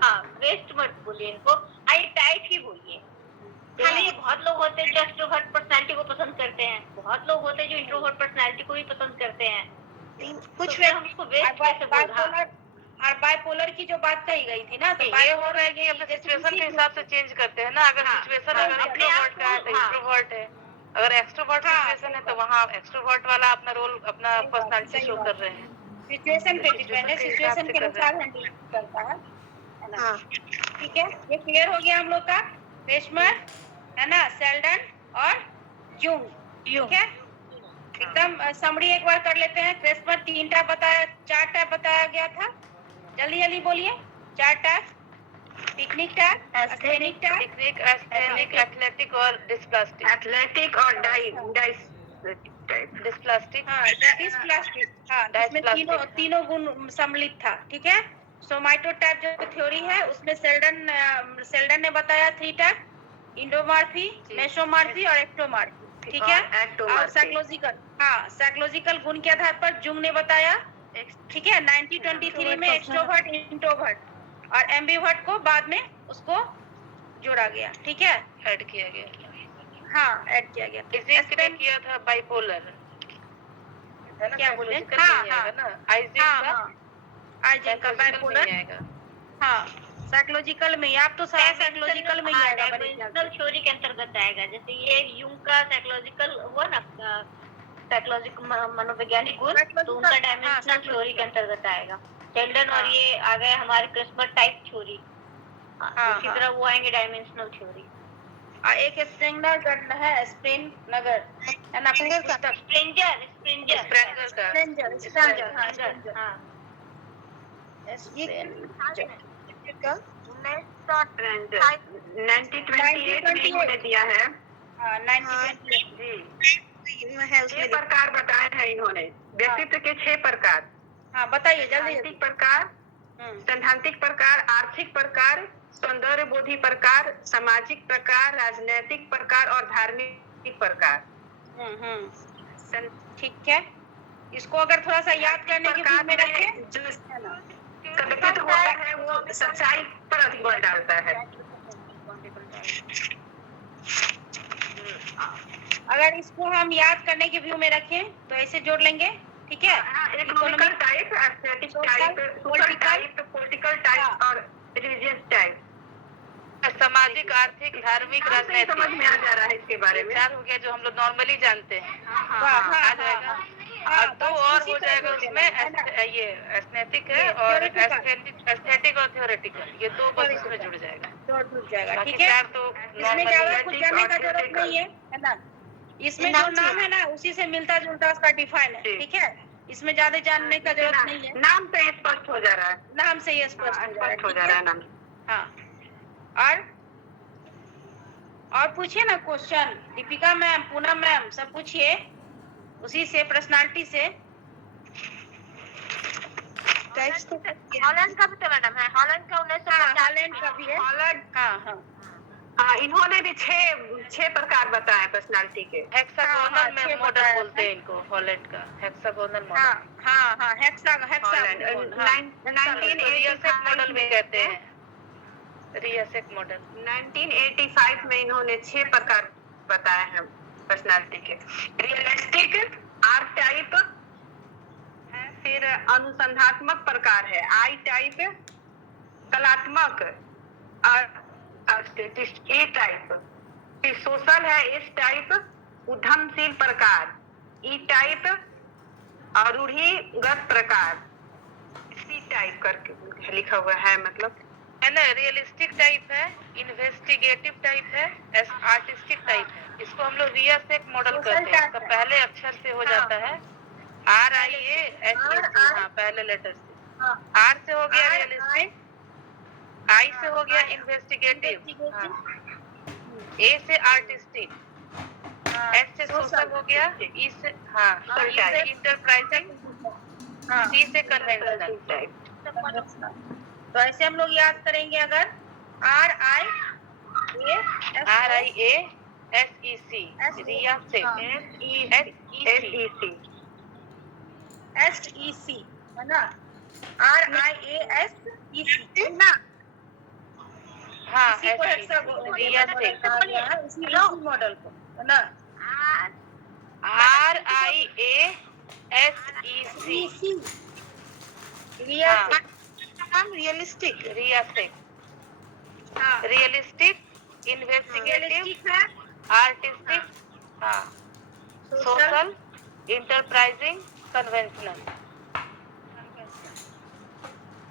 हाँ, वेस्ट मत बोलिए, इनको आई टाइप ही बोलिए। चलिए, बहुत लोग होते हैं जो एक्सट्रोवर्ट पर्सनालिटी को पसंद करते हैं, बहुत लोग होते हैं जो इंट्रोवर्ट पर्सनालिटी को भी पसंद करते हैं। कुछ तो हम उसको वेस्ट कैसे बोल रहे हैं? और बाइपोलर की जो बात कही गई थी ना, तो ये हो रहा है कि अपने सिचुएशन के हिसाब से चेंज करते हैं ना। अगर सिचुएशन अगर इंट्रोवर्ट का है तो इंट्रोवर्ट है, अगर एक्सट्रोवर्ट सिचुएशन है तो वहाँ एक्सट्रोवर्ट वाला अपना रोल, अपना पर्सनालिटी शो कर रहे हैं। सिचुएशन पे डिपेंड है, सिचुएशन के अनुसार हैंडल करता है ना? ठीक है, ये क्लियर हो गया हम लोग का। प्रेस्मर, है ना, सेल्डन और यूंग, ठीक है? एकदम समरी एक बार कर लेते हैं। प्रेस्मर 4 टाइप बताया गया था। जल्दी जल्दी बोलिए 4 type. Picnic type, asthenic type, athletic और डिस्प्लास्टिक। एथलेटिक और डिस्प्लास्टिक। इसमें तीनों गुण सम्मिलित था, ठीक है? सोमाइटो टाइप जो थ्योरी है उसमें सेल्डन ने बताया 3 टाइप, इंडोमॉर्फी, मेसोमॉर्फी और एक्टोमॉर्फी, ठीक है? और साइकोलॉजिकल गुण के आधार पर जुंग ने बताया, ठीक है, 1923 में एक्सट्रोवर्ट, इंट्रोवर्ट और एम्बीवर्ट को बाद में उसको जोड़ा गया, ठीक है? ऐड किया गया। हाँ, ऐड किया गया। इसने किया था बाइपोलर, है ना? क्या बोले? आइजेंक का बाइपोलर। हाँ, साइकोलॉजिकल में, आप तो साइकोलॉजिकल में ही आएगा, डायमेंशनल थ्योरी के अंतर्गत आएगा। जैसे ये यूंग का साइकोलॉजिकल हुआ ना, साइकोलॉजिकल मनोवैज्ञानिक गुण, तो उनका डायमेंशनल थ्योरी के अंतर्गत आएगा। सेल्डन और ये आ गए हमारे प्रेस्मर टाइप थ्योरी। इसी तरह वो आएंगे डायमेंशनल थ्योरी। एक स्प्रिंगर है, स्प्रिंगर, है ना? दिया है 1928 प्रकार बताए हैं इन्होंने, व्यक्तित्व के 6 प्रकार। हाँ, बताइए जल्दी। प्रकार, सैद्धांतिक प्रकार, आर्थिक प्रकार, सौंदर्य बोधि प्रकार, सामाजिक प्रकार, राजनीतिक प्रकार और धार्मिक प्रकार। ठीक है, इसको अगर थोड़ा सा याद करने की भी में रखें, जो व्यक्तित्व होता है वो सच्चाई पर अधिक बल डालता है। अगर इसको हम याद करने के व्यू में रखें तो ऐसे जोड़ लेंगे, ठीक है? Economic type, aesthetic type, political type और रिलीजियस टाइप। सामाजिक, आर्थिक, धार्मिक, राजनीतिक समझ में आ जा रहा है इसके बारे में। 4 हो गया जो हम लोग नॉर्मली जानते हैं। आ जाएगा। और 2 और हो जाएगा उसमें, ये एस्थेटिक है और एस्थेटिक और थ्योरेटिकल, ये 2 बस उसमें जुड़ जाएगा। ठीक है, तो इसमें ज्यादा कुछ जानने का जरूरत नहीं है ना? इसमें जो नाम है ना उसी से मिलता जुलता उसका डिफाइन है, ठीक है? इसमें ज्यादा जानने का जरूरत नहीं है, नाम से ही स्पष्ट हो जा रहा है। नाम से ही स्पष्ट हो जा रहा है नाम। हाँ, और पूछिए ना question, Deepika ma'am, Poonam ma'am, सब पूछिए उसी से, पर्सनालिटी से। हॉलैंड का भी तो मैडम है, हॉलैंड का 1950। हॉलैंड का भी है। हाँ, इन्होंने भी 6 प्रकार बताए पर्सनालिटी के। हेक्सागोनल में मॉडल बोलते हैं इनको, हॉलैंड का हेक्सागोनल मॉडल। हाँ, हेक्सागोनल 1986 मॉडल भी कहते हैं, रियसेक मॉडल। 1985 में इन्होंने 6 प्रकार बताए हैं पर्सनालिटी के। रियलिस्टिक आर टाइप है, फिर अनुसंधात्मक प्रकार है आई टाइप, कलात्मक आर्टिस्ट ए टाइप, फिर सोशल है एस टाइप, उद्यमशील प्रकार ई टाइप और रूढ़िगत प्रकार सी टाइप करके लिखा हुआ है, मतलब है ना। रियलिस्टिक टाइप है, इन्वेस्टिगेटिव टाइप है, आर्टिस्टिक टाइप है। इसको हम लोग रिया से एक मॉडल करते हैं। इसका पहले अक्षर से हो जाता है RIASEC, हाँ पहले लेटर से। R से हो गया रियलिस्टिक, I से हो गया इन्वेस्टिगेटिव, A से आर्टिस्टिक, S से सोशल हो गया, E से इंटरप्राइजिंग, C से कन्वेंशनल टाइप। तो ऐसे हम लोग याद करेंगे अगर RIASEC रिया से SEC है ना, RIASEC है ना, हाँ इसी को रिया से इसी मॉडल को है ना, RIASEC रिया हाँ। से हम रियलिस्टिक रिया से हाँ, रियलिस्टिक, इन्वेस्टिगेटिव, रियलिस्टिक है, आर्टिस्टिक, हाँ सोशल, इंटरप्राइजिंग, कन्वेंशनल।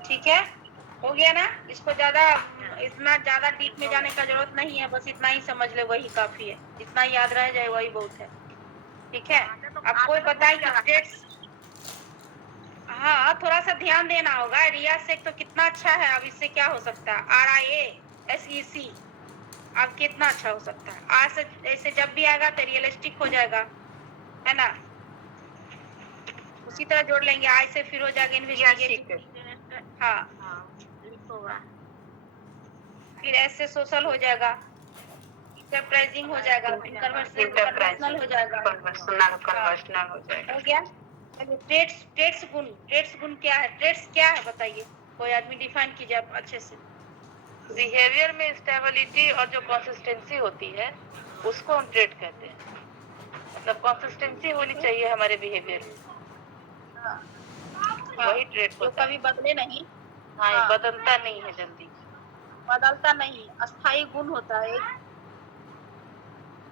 ठीक है, हो गया ना। इसको इतना ज्यादा डीप में जाने का जरूरत नहीं है, बस इतना ही समझ ले वही काफी है, जितना याद रह जाए वही बहुत है। ठीक है, अब कोई बताए कि स्टेट्स, हाँ थोड़ा सा ध्यान देना होगा। रिया से तो कितना अच्छा है, अब इससे क्या हो सकता है, RIASEC अब कितना अच्छा हो सकता है। R से ऐसे जब भी आएगा तो रियलिस्टिक हो जाएगा, है ना, उसी तरह जोड़ लेंगे। I से फिर हो जाएगा इन्वेस्टिगेटिव, हाँ फिर S से सोशल हो जाएगा, इंटरप्राइजिंग हो जाएगा, कन्वर्सेशनल हो जाएगा, कन्वर्शनल हो जाएगा। हो गया। ट्रेड्स गुण क्या है, ट्रेड्स क्या है बताइए, कोई आदमी डिफाइन कीजिए आप अच्छे से। बिहेवियर में स्टेबिलिटी और जो कंसिस्टेंसी होती है उसको हम ट्रेड कहते हैं। मतलब कंसिस्टेंसी होनी चाहिए हमारे बिहेवियर में, वही ट्रेड जो होता है। कभी बदले नहीं, हाँ ये बदलता नहीं है जल्दी, बदलता नहीं, अस्थायी गुण होता है।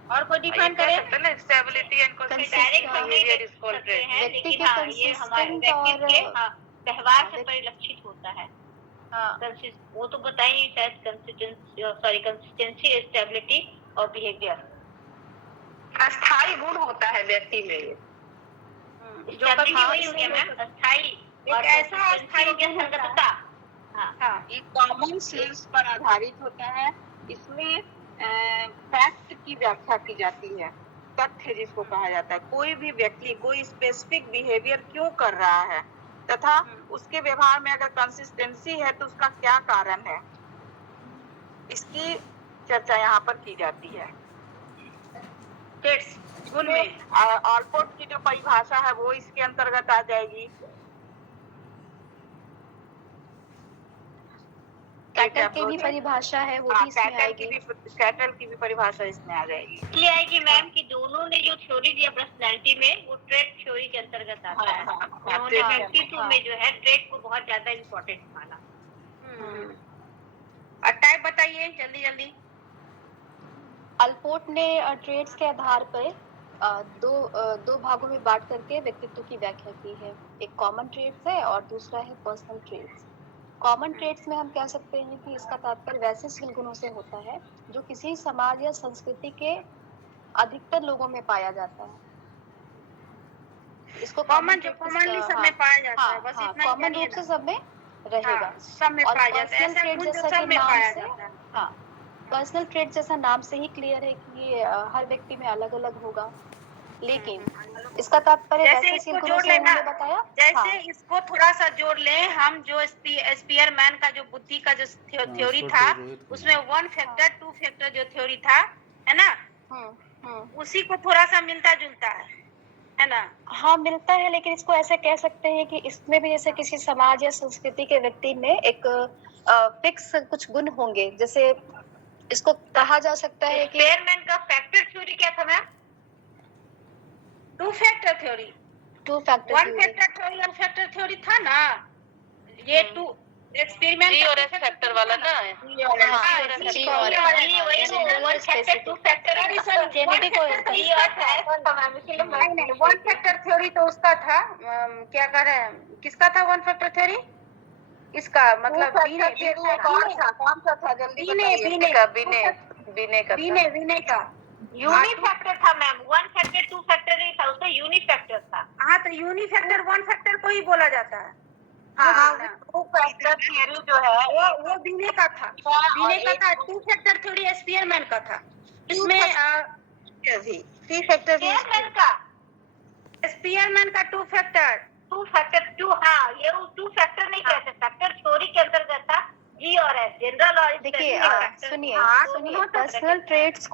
और कोई ये डिफाइन कह करे, सकते हैं ना stability and consistency behaviour is called trade. व्यक्ति के कंसिस्टेंट और व्यवहार से परिलक्षित होता है। हाँ वो तो बताइए शायद कंसिस्टेंसी, स्टेबिलिटी और बिहेवियर अस्थायी गुण होता है व्यक्ति में। जो कभी वही हो गया मैम, अस्थायी एक ऐसा अस्थायी गुण होता है, हाँ ये कॉमन सेंस पर आधारित होता है। इसमें फैक्ट की व्याख्या की जाती है, तथ्य जिसको कहा जाता है। कोई भी व्यक्ति कोई स्पेसिफिक बिहेवियर क्यों कर रहा है तथा उसके व्यवहार में अगर कंसिस्टेंसी है तो उसका क्या कारण है, इसकी चर्चा यहाँ पर की जाती है। ट्रेड्स गुण में ऑलपोर्ट की जो परिभाषा है वो इसके अंतर्गत आ जाएगी। कैटल की भी परिभाषा है, वो भी इसमें आएगी। कैटल की भी परिभाषा इसमें आ जाएगी। इसलिए आएगी मैम कि दोनों ने जो थ्योरी दिया पर्सनालिटी में वो ट्रेड थ्योरी के अंतर्गत आता है। उन्होंने व्यक्तित्व में जो है ट्रेड को बहुत ज्यादा इम्पोर्टेंट माना। और टाइप बताइए जल्दी जल्दी। अल्पोर्ट ने ट्रेड्स के आधार पर दो भागों में बांट करके व्यक्तित्व की व्याख्या की है। एक कॉमन ट्रेड्स है और दूसरा है पर्सनल ट्रेड्स। कॉमन ट्रेड्स में हम कह सकते हैं कि इसका तात्पर्य वैसे शील गुणों से होता है जो किसी समाज या संस्कृति के अधिकतर लोगों में पाया जाता है। इसको कॉमनली सब में पाया जाता है, बस इतना ही कॉमन रूप से सब में रहेगा। सब में पाया जाता है, ऐसा गुण जो सब में पाया जाता है। हाँ, पर्सनल ट्रेड जैसा नाम से ही क्लियर है कि ये हर व्यक्ति में अलग अलग होगा, लेकिन इसका तात्पर्य जैसे इसको जोड़ लेना, बताया जैसे इसको थोड़ा सा जोड़ लें हम, जो स्पीयरमैन का जो बुद्धि का जो थ्योरी था उसमें 1 फैक्टर 2 फैक्टर जो थ्योरी था, है ना, उसी को थोड़ा सा मिलता जुलता है ना। हाँ मिलता है, लेकिन इसको ऐसे कह सकते हैं कि इसमें भी जैसे किसी समाज या संस्कृति के व्यक्ति में एक फिक्स कुछ गुण होंगे। जैसे इसको कहा जा सकता है कि स्पीयरमैन का फैक्टर थ्योरी क्या था ma'am? Theory, two factor one factor theory, one factor theory था ना, ये टू एक्सपेरिमेंट जी और एस फैक्टर वाला ना वन फैक्टर थ्योरी तो उसका था, क्या कह रहे हैं, किसका था वन फैक्टर थ्योरी? इसका मतलब कौन सा था जल्दी बीने का यूनिफैक्टर था ma'am, one factor two factor नहीं था, उसका यूनिफैक्टर था। हाँ, तो यूनिफैक्टर वन फैक्टर को ही बोला जाता है। टू फैक्टर थ्योरी जो है वो बीने का था, बीने का था। टू फैक्टर थ्योरी स्पीयरमैन का था। इसमें थ्री फैक्टर स्पीयरमैन का टू फैक्टर हाँ, ये टू फैक्टर नहीं कहते, फैक्टर थ्योरी के अंतर्गत था जी और एस, जनरल और देखिए सुनिए पर्सनल ट्रेट्स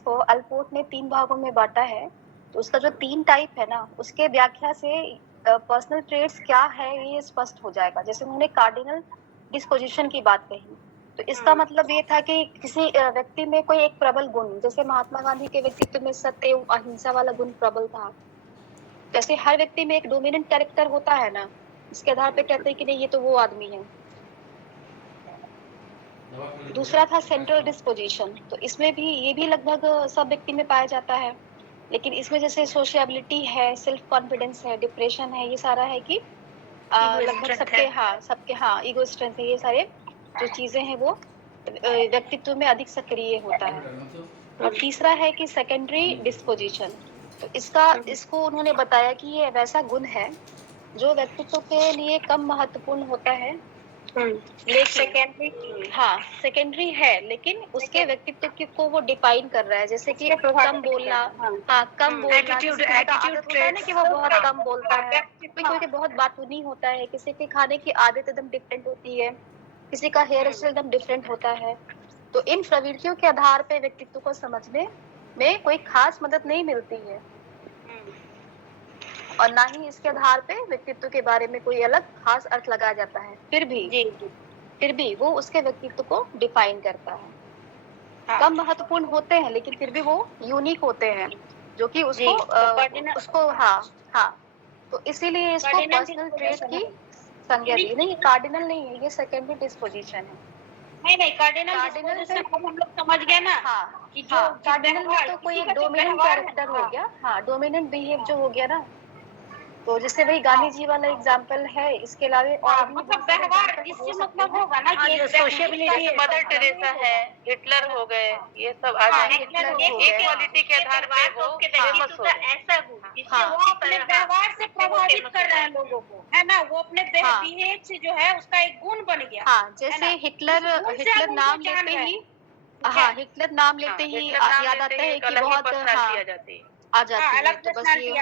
को अल्पोर्ट ने 3 भागों में बांटा है। तो उसका जो 3 टाइप है ना, उसके व्याख्या से पर्सनल ट्रेट्स क्या है ये स्पष्ट हो जाएगा। जैसे उन्होंने कार्डिनल डिस्पोजिशन की बात कही, तो इसका मतलब ये था कि किसी व्यक्ति में कोई एक प्रबल गुण, जैसे महात्मा गांधी के व्यक्तित्व में सत्य एवं अहिंसा वाला गुण प्रबल था, जैसे हर व्यक्ति में एक डोमिनेंट कैरेक्टर होता है ना, इसके आधार पे कहते हैं कि नहीं ये तो वो आदमी है। दूसरा था सेंट्रल डिस्पोजिशन, तो इसमें भी ये भी लगभग सब व्यक्ति में पाया जाता है, लेकिन इसमें जैसे सोशियबिलिटी है, सेल्फ कॉन्फिडेंस है, डिप्रेशन है, ये सारा है कि लगभग सबके ईगो स्ट्रेंथ है, ये सारे जो चीजें हैं वो व्यक्तित्व में अधिक सक्रिय होता है। और तीसरा है कि सेकेंडरी डिस्पोजिशन, तो इसको उन्होंने बताया कि ये वैसा गुण है जो व्यक्तित्व के लिए कम महत्वपूर्ण होता है, सेकेंडरी है, लेकिन उसके व्यक्तित्व को वो डिफाइन कर रहा है। जैसे कि कम बोलना, कम बोलना, एटीट्यूड होता है ना कि वो बहुत कम बोलता है, कोई बहुत बातूनी होता है, किसी के खाने की आदत एकदम डिफरेंट होती है, किसी का हेयर स्टाइल एकदम डिफरेंट होता है। तो इन प्रवृत्तियों के आधार पे व्यक्तित्व को समझने में कोई खास मदद नहीं मिलती है, और ना ही इसके आधार पे व्यक्तित्व के बारे में कोई अलग खास अर्थ लगाया जाता है। फिर भी वो उसके व्यक्तित्व को डिफाइन करता है। कम महत्वपूर्ण होते हैं, लेकिन फिर भी वो यूनिक होते हैं, जो कि उसको तो इसीलिए इसको पर्सनल ट्रेट की संज्ञा दी। नहीं, कार्डिनल नहीं है, ये सेकेंडरी डिस्पोजिशन है। नहीं, कार्डिनल हम लोग समझ गए ना। कि जो कार्डिनल में तो कोई एक डोमिनेंट कैरेक्टर हो गया, डोमिनेंट बिहेव जो हो गया ना, तो जैसे वही गांधी जी वाला एग्जांपल है, इसके अलावा और मतलब व्यवहार, इससे मतलब होगा ना कि सोशबिलिटी, मदर टेरेसा है, हिटलर हो गए, ये सब आ जाएंगे एक क्वालिटी के आधार पे वो फेमस हो गए। ऐसा गुण जिससे वो अपने व्यवहार से प्रभावित कर रहे हैं लोगों को, है ना, वो अपने बिहेव से जो है उसका एक गुण बन गया। जैसे हिटलर नाम लेते ही हिटलर नाम लेते ही याद आता है कि बहुत आ जाती है, तो बस ये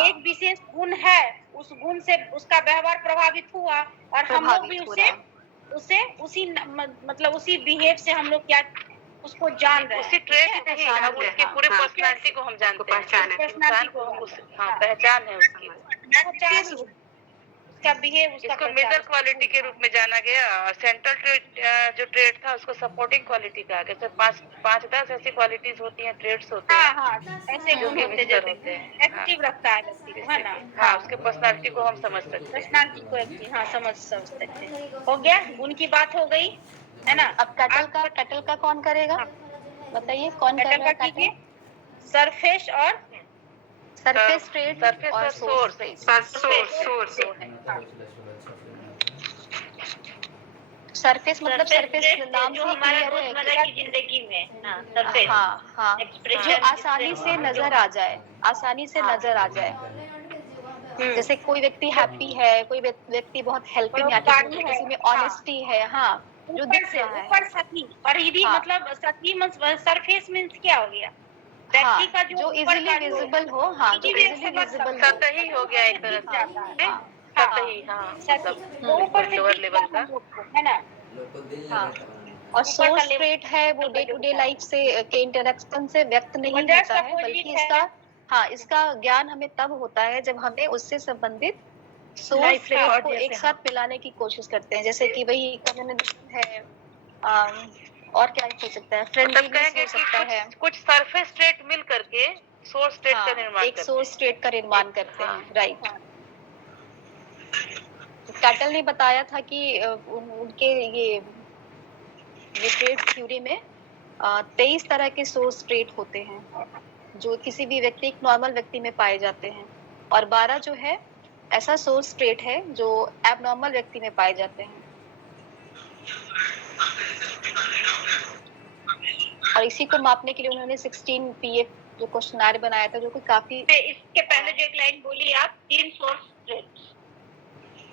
एक विशेष गुण है, उस गुण से उसका व्यवहार प्रभावित हुआ, और हम लोग भी उसी मतलब उसी बिहेव से हम लोग क्या उसको जान रहे हैं, उसी ट्रेट से ही हम उसकी पूरी पर्सनालिटी को हम जानते हैं, इंसान को पहचान है उसकी, उसका बिहेव, इसको मेजर क्वालिटी के रूप में जाना गया। और सेंट्रल ट्रेट जो ट्रेट था उसको सपोर्टिंग क्वालिटी कहा गया। जैसे 5-10 ऐसी क्वालिटीज होती हैं, ट्रेट्स होते हैं, ऐसे गुण होते हैं, एक्टिव रखता है व्यक्ति को, है ना। उसके पर्सनालिटी को हम समझ सकते हैं, पर्सनालिटी को एक्टिव समझ सकते हैं। हो गया, गुण की बात हो गई, है ना। अब टटल का कौन करेगा, बताइए कौन करेगा? कीजिए। सरफेस ट्रेट और सोर्स। सरफेस मतलब सरफेस नाम से क्लियर है रोजमर्रा की जिंदगी में सरफेस जो आसानी से नजर आ जाए, जैसे कोई व्यक्ति हैप्पी है, कोई व्यक्ति बहुत हेल्पिंग एटीट्यूड है, किसी में ऑनेस्टी है, जो दिख रहा है। ऊपर सतही, और ये भी मतलब सतही सरफेस मींस क्या हो गया, व्यक्ति का जो इजीली विजिबल हो, जो इजीली विजिबल सतही हो गया एक तरह से, सतही ऊपर से लोअर लेवल का, है ना। और सोर्स ट्रेट है वो डे टू डे लाइफ से के इंटरेक्शन से व्यक्त नहीं होता है, बल्कि इसका ज्ञान हमें तब होता है जब हमें उससे संबंधित सोर्स ट्रेट को एक साथ मिलाने की कोशिश करते हैं। जैसे कि वही कम्युनिकेशन है, और क्या हो सकता है, फ्रेंडलीनेस हो सकता है। कुछ सरफेस ट्रेट मिल करके सोर्स स्टेट का निर्माण एक सोर्स स्टेट का निर्माण करते हैं, राइट। कैटल ने बताया था कि उनके ये विट्रेट थ्योरी में 23 तरह के सोर्स स्टेट होते हैं जो किसी भी व्यक्ति, एक नॉर्मल व्यक्ति में पाए जाते हैं, और 12 जो है ऐसा सोर्स स्टेट है जो एबनॉर्मल व्यक्ति में पाए जाते हैं। और इसी को मापने के लिए उन्होंने 16 पीएफ जो क्वेश्चनर बनाया था, जो कि काफी इसके पहले जो एक लाइन बोली आप, 3 सोर्स स्टेट,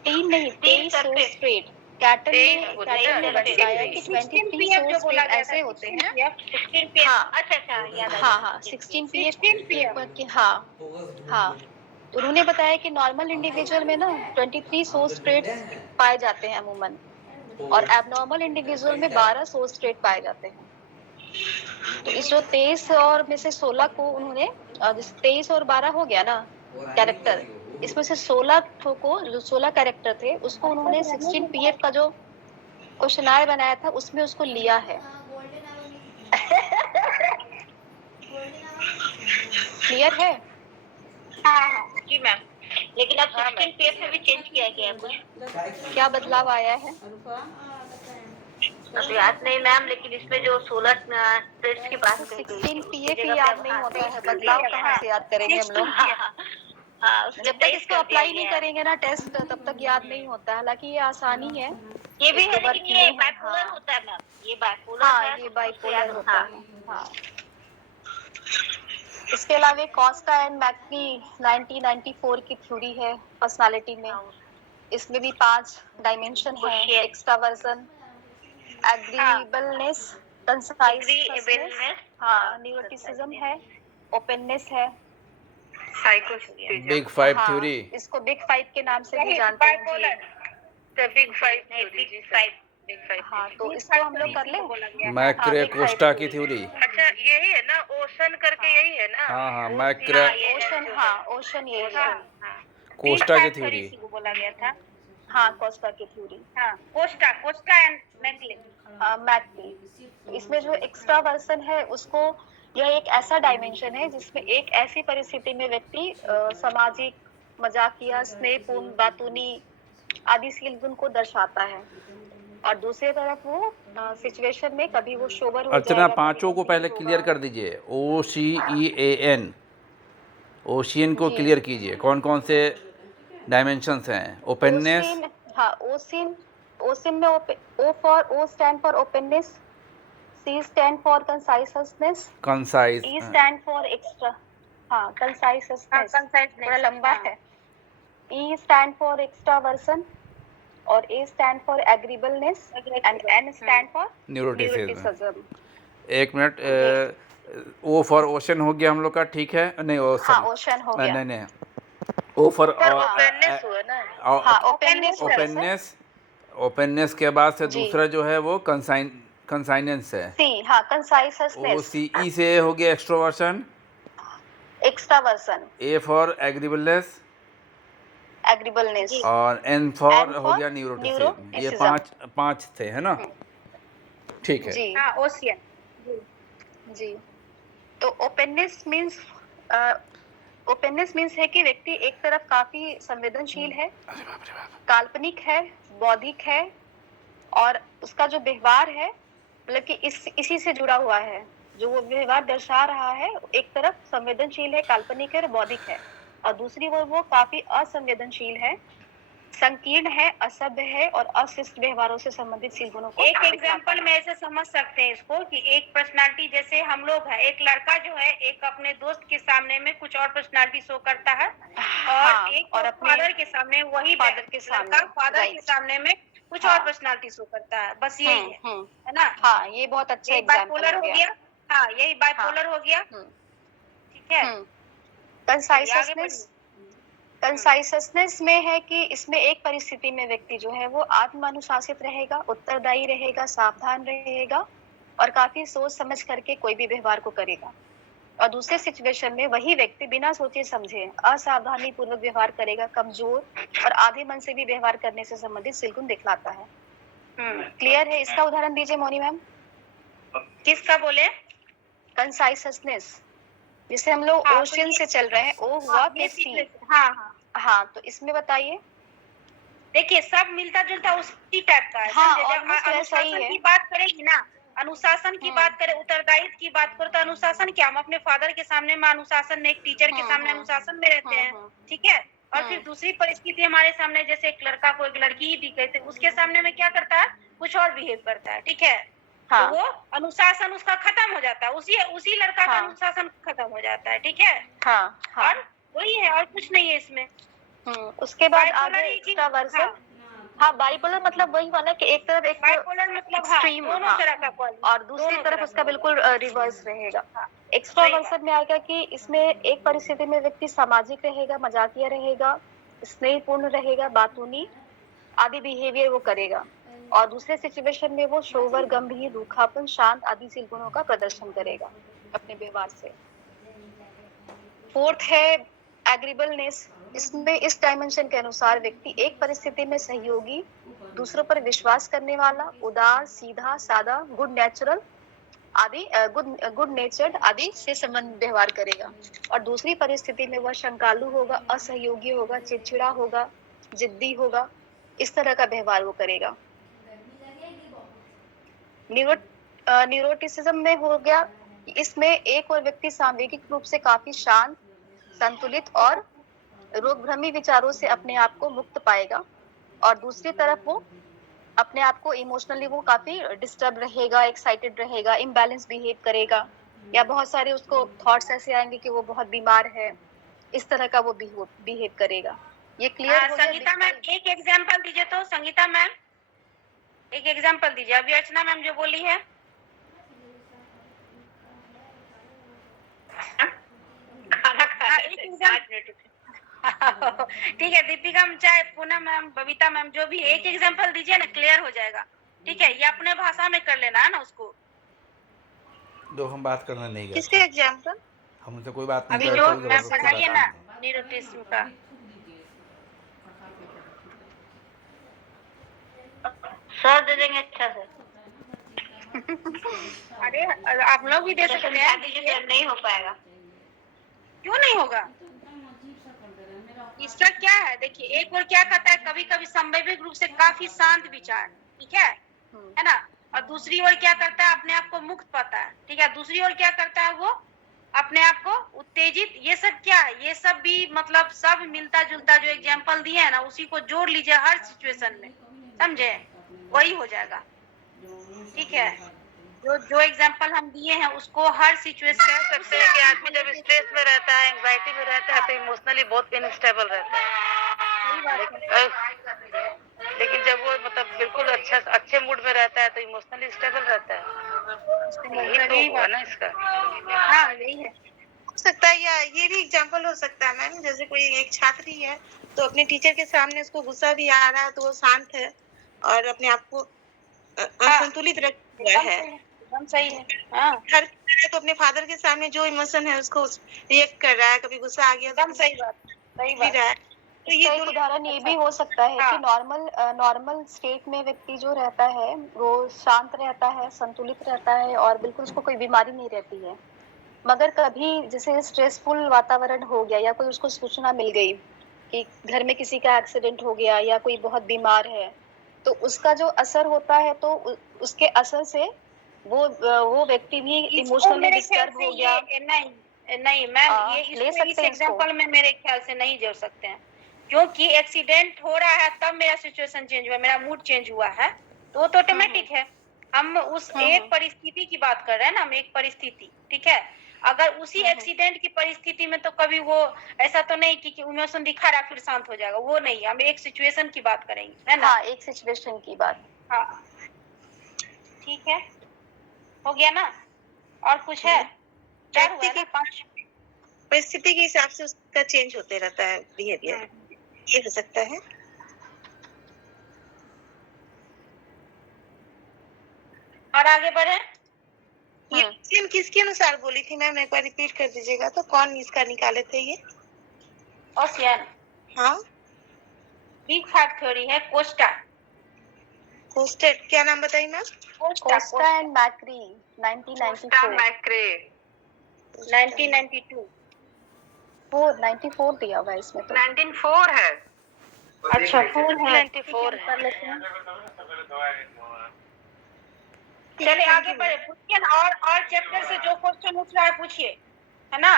3 नहीं 23 सोर्स स्टेट। कैटल ने बताया कि 23 सोर्स स्टेट ऐसे होते हैं। 16 पीएफ, अच्छा याद आया। हाँ 16 पीएफ हाँ। तो उन्होंने बताया कि नॉर्मल इंडिविजुअल में ना 23 सोर्स स्टेट पाए जाते हैं अमूमन, और एबनॉर्मल इंडिविजुअल में 12 सोर्स स्टेट पाए जाते हैं। तो इस जो 23 और में से 16 को उन्होंने, 23 और 12 हो गया ना कैरेक्टर, इसमें से 16 को, जो 16 कैरेक्टर थे, उसको उन्होंने 16 पीएफ का जो क्वेश्चनर बनाया था उसमें उसको लिया है। क्लियर है? जी मैम, लेकिन अब 16 पीएफ में भी चेंज किया गया है कुछ। क्या बदलाव आया है? अब याद नहीं मैम, लेकिन इसमें जो 16 स्टेट्स की बात कही गई 16 पीएफ ही याद नहीं होता है, बदलाव कहाँ से याद करेंगे हम लोग? जब तक इसको अप्लाई नहीं करेंगे ना टेस्ट, तब तक याद नहीं होता। हालांकि ये आसानी है, ये भी है, लेकिन ये बाइपोलर होता है मैम, ये बाइपोलर है। ये बाइपोलर होता है। हाँ। इसके अलावा कॉस्टा एंड मैकनी 1994 की थ्योरी है पर्सनालिटी में। इसमें भी 5 डायमेंशन है। एक्सट्रावर्जन, एग्रीबलनेस, कंसाइसनेस, न्यूरोटिसिज्म है, ओपननेस है, बिग 5 थ्योरी। इसको बिग 5 के नाम से भी जानते हैं। बिग 5। हाँ, तो इसको हम लोग कर लें। मैक्रे कोस्टा की थ्योरी। अच्छा यही है ना, ओशन करके यही है ना? हाँ मैक्रे ओशन यही है। कोस्टा की थ्योरी बोला गया था। हाँ, कोस्टा की थ्योरी। हाँ, कोस्टा एंड मैकली। इसमें जो एक्स्ट्रा वर्सन है उसको, यह एक ऐसा डायमेंशन है जिसमें एक ऐसी परिस्थिति में व्यक्ति सामाजिक, मजाकिया, स्नेहपूर्ण, बातूनी आदि शील गुण को दर्शाता है, और दूसरी तरफ वो सिचुएशन में कभी वो शोबर हो अर्चना, जाएगा, पांचों को पहले क्लियर कर दीजिए। OCEAN, ओशियन को क्लियर कीजिए। कौन कौन से डायमेंशंस हैं? ओपननेस। हाँ, ओसिन में O stand for openness, C stand for conciseness, concise, E stand for extra, हाँ कंसाइसनेस, थोड़ा लंबा है। E स्टैंड फॉर एक्स्ट्रावर्सन, और A stand for agreeableness, and N stand for neuroticism. एक मिनट, O फॉर ओशन हो गया हम लोग का, ठीक है? नहीं, ओशन हो गया। नहीं, O फॉर ओपननेस हुआ ना? ओपननेस के बाद से दूसरा जो है वो कंसाइनेंस है। कंसाइसनेस। OCE से हो गया एक्सट्रोवर्सन, एक्स्ट्रावर्सन, A फॉर एग्रीबलनेस, और N फॉर हो गया न्यूरोटिसिज्म। ये पांच थे, है ना? ठीक है जी। हाँ, ओशियन जी। तो ओपननेस मीन्स है कि व्यक्ति एक तरफ काफी संवेदनशील है, काल्पनिक है, बौद्धिक है, और उसका जो व्यवहार है मतलब कि इसी से जुड़ा हुआ है। जो वो व्यवहार दर्शा रहा है, एक तरफ संवेदनशील है, काल्पनिक है और बौद्धिक है, और दूसरी ओर वो काफी असंवेदनशील है, संकीर्ण है, असभ्य है और अशिष्ट व्यवहारों से संबंधित शील गुणों को। एक एग्जांपल में ऐसे समझ सकते हैं इसको कि एक पर्सनालिटी, जैसे हम लोग है, एक लड़का जो है एक अपने दोस्त के सामने में कुछ और पर्सनालिटी शो करता है, और एक और अपने फादर के सामने, वही फादर के सामने में कुछ और पर्सनालिटी शो करता है। बस यही है ना? हाँ, ये बहुत अच्छा बाइपोलर हो गया। हाँ, यही बाइपोलर हो गया। ठीक है। कंसाइसनेस में है कि इसमें एक परिस्थिति में व्यक्ति जो है वो आत्मानुशासित रहेगा, उत्तरदायी रहेगा, सावधान रहेगा, और काफी सोच समझ करके कोई भी व्यवहार को करेगा, और दूसरे सिचुएशन में वही व्यक्ति बिना सोचे समझे असावधानी पूर्वक व्यवहार करेगा, कमजोर और आधे मन से भी व्यवहार करने से संबंधित शील गुण दिखलाता है। क्लियर है? इसका उदाहरण दीजिए मोनी मैम। किसका बोले? कंसाइसनेस जैसे हम लोग हाँ, ओशियन तो से चल रहे हैं, ओ हुआ हाँ, फिर ये सी। situation- हाँ, हाँ, तो इसमें बताइए। देखिए सब मिलता जुलता उसी टाइप का है, हाँ, समझे? जब almost वैसा ही अनुशासन है। की बात करेगी ना, अनुशासन की बात करें, उत्तरदायित्व की बात करो, तो अनुशासन क्या, हम अपने फादर के सामने में अनुशासन में, एक टीचर के सामने अनुशासन में रहते हैं, ठीक है। और फिर दूसरी परिस्थिति हमारे सामने, जैसे एक लड़का को एक लड़की ही दिख गई, तो उसके सामने में क्या करता है, कुछ और बिहेव करता है, ठीक है। हाँ, तो वो अनुशासन उसका खत्म हो जाता है, उसी लड़का का हाँ, अनुशासन खत्म हो जाता है, ठीक है। हाँ, हाँ। और वही है, और कुछ नहीं है इसमें। उसके बाद बाइपोलर आगे ही की- एक्स्ट्रावर्सन। हाँ, बाइपोलर मतलब वही वाला कि एक तरफ एक बाइपोलर मतलब हाँ, एक्सट्रीम, दोनों हाँ, तरह का quality, और दूसरी दोनों तरफ तरह उसका का। बिल्कुल रिवर्स रहेगा। हाँ, एक्स्ट्रावर्सन में आएगा कि इसमें एक परिस्थिति में व्यक्ति सामाजिक रहेगा, मजाकिया रहेगा, स्नेहपूर्ण रहेगा, बातूनी आदि बिहेवियर वो करेगा, और दूसरे सिचुएशन में वो सोबर, गंभीर, रूखापन, शांत आदि शील गुणों का प्रदर्शन करेगा अपने व्यवहार से। फोर्थ है एग्रीबलनेस। इसमें इस डायमेंशन के अनुसार व्यक्ति एक परिस्थिति में सहयोगी, दूसरों पर विश्वास करने वाला, उदार, सीधा साधा, गुड नेचुरल आदि गुड नेचर्ड आदि से संबंध व्यवहार करेगा, और दूसरी परिस्थिति में वह शंकालु होगा, असहयोगी होगा, चिड़चिड़ा होगा, जिद्दी होगा, इस तरह का व्यवहार वो करेगा। न्यूरोटिसिज्म में हो गया, इसमें एक और व्यक्ति सामूहिक रूप से काफी शांत, संतुलित और रोगभ्रमी विचारों से अपने आप को मुक्त पाएगा, और दूसरी तरफ वो अपने आप को इमोशनली वो काफी डिस्टर्ब रहेगा, एक्साइटेड रहेगा, इम्बैलेंस बिहेव करेगा, या बहुत सारे उसको थॉट्स ऐसे आएंगे कि वो बहुत बीमार है, इस तरह का वो बिहेव करेगा। ये क्लियर हो गया? संगीता मैम एक एग्जांपल दीजिए तो, संगीता मैम एक एग्जांपल दीजिए, अभी अर्चना मैम जो बोली है। खाना खा एक ठीक है, दीपिका मैम चाहे पूनम मैम, बबीता मैम, जो भी एक एग्जांपल दीजिए ना, क्लियर हो जाएगा, ठीक है। ये अपने भाषा में कर लेना है ना उसको। दो हम बात करने नहीं गए, किसके एग्जाम्पल? हम उनसे कोई बात नहीं अभी कर जो रहे थे, मैम जबरदस्ती पढ़ाइए बात ना करते हैं। न्यूरोटिज्म का। सर दे देंगे अच्छा से। अरे आप लोग भी दे सकते हैं, दीजिए, नहीं हो पाएगा। क्यों नहीं होगा? इसका क्या है, देखिए एक और क्या कहता है, कभी कभी संवैविक रूप से काफी शांत विचार, ठीक है ना। और दूसरी ओर क्या करता है, अपने आप को मुक्त पाता है, ठीक है। दूसरी ओर क्या करता है, वो अपने आप को उत्तेजित। ये सब क्या है, ये सब भी मतलब सब मिलता जुलता जो एग्जाम्पल दिए है ना, उसी को जोड़ लीजिए हर सिचुएशन में, समझे, वही हो जाएगा, ठीक है। जो एग्जाम्पल हम दिए हैं उसको हर सिचुएशन कह सकते हैं कि आदमी जब स्ट्रेस में रहता है, एंग्जाइटी में रहता है, तो इमोशनली बहुत इनस्टेबल रहता है। लेकिन जब वो मतलब बिल्कुल अच्छे मूड में रहता है तो इमोशनली स्टेबल रहता है। यही तो हुआ ना इसका। हाँ यही है। हो सकता है, या ये भी एग्जाम्पल हो सकता है मैम, जैसे कोई एक छात्री है तो अपने टीचर के सामने उसको गुस्सा भी आ रहा है, तो वो शांत है और अपने आप को संतुलित रख हुआ है, एकदम सही है। हाँ हर तो अपने फादर के सामने जो इमोशन है उसको रिएक्ट कर रहा है, कभी गुस्सा आ गया एकदम सही बात, सही बात। रहा है। तो इसका एक उदाहरण ये भी हो सकता है कि नॉर्मल स्टेट में व्यक्ति जो रहता है वो शांत रहता है, संतुलित रहता है, और बिल्कुल उसको कोई बीमारी नहीं रहती है, मगर कभी जैसे स्ट्रेसफुल वातावरण हो गया, या कोई उसको सूचना मिल गई कि घर में किसी का एक्सीडेंट हो गया या कोई बहुत बीमार है, तो उसका जो असर होता है, तो उसके असर से वो व्यक्ति भी इमोशनली डिस्टर्ब हो गया। नहीं मैम, ये इस एग्जांपल में मेरे ख्याल से नहीं जोड़ सकते हैं, क्योंकि एक्सीडेंट हो रहा है तब मेरा सिचुएशन चेंज हुआ, मेरा मूड चेंज हुआ है, तो वो तो ऑटोमेटिक है। हम उस एक परिस्थिति की बात कर रहे हैं ना, हम एक परिस्थिति, ठीक है। अगर उसी एक्सीडेंट की परिस्थिति में तो कभी वो ऐसा तो नहीं कि इमोशन दिखा रहा फिर शांत हो जाएगा, वो नहीं, हम एक सिचुएशन की बात करेंगे, है ना। हाँ, एक सिचुएशन की बात। हाँ ठीक है, हो गया ना। और कुछ है? परिस्थिति के हिसाब से उसका चेंज होते रहता है बिहेवियर, ये हो सकता है। और आगे बढ़े। ये किसके अनुसार बोली थी मैम, एक बार रिपीट कर दीजिएगा तो, कौन इसका निकाले थे ये? ओशियन। हाँ, बिग फैट थ्योरी है, कोस्टा। कोस्टेड, क्या नाम बताइए मैम? Costa and मैक्री, 1994। 1992 94 दिया हुआ है इसमें तो। 1904 है। अच्छा 4 है 94 है। कर लेते हैं। चलिए आगे बढ़े, पूछिए ना, और चैप्टर से जो क्वेश्चन उठ रहा है पूछिए, है ना।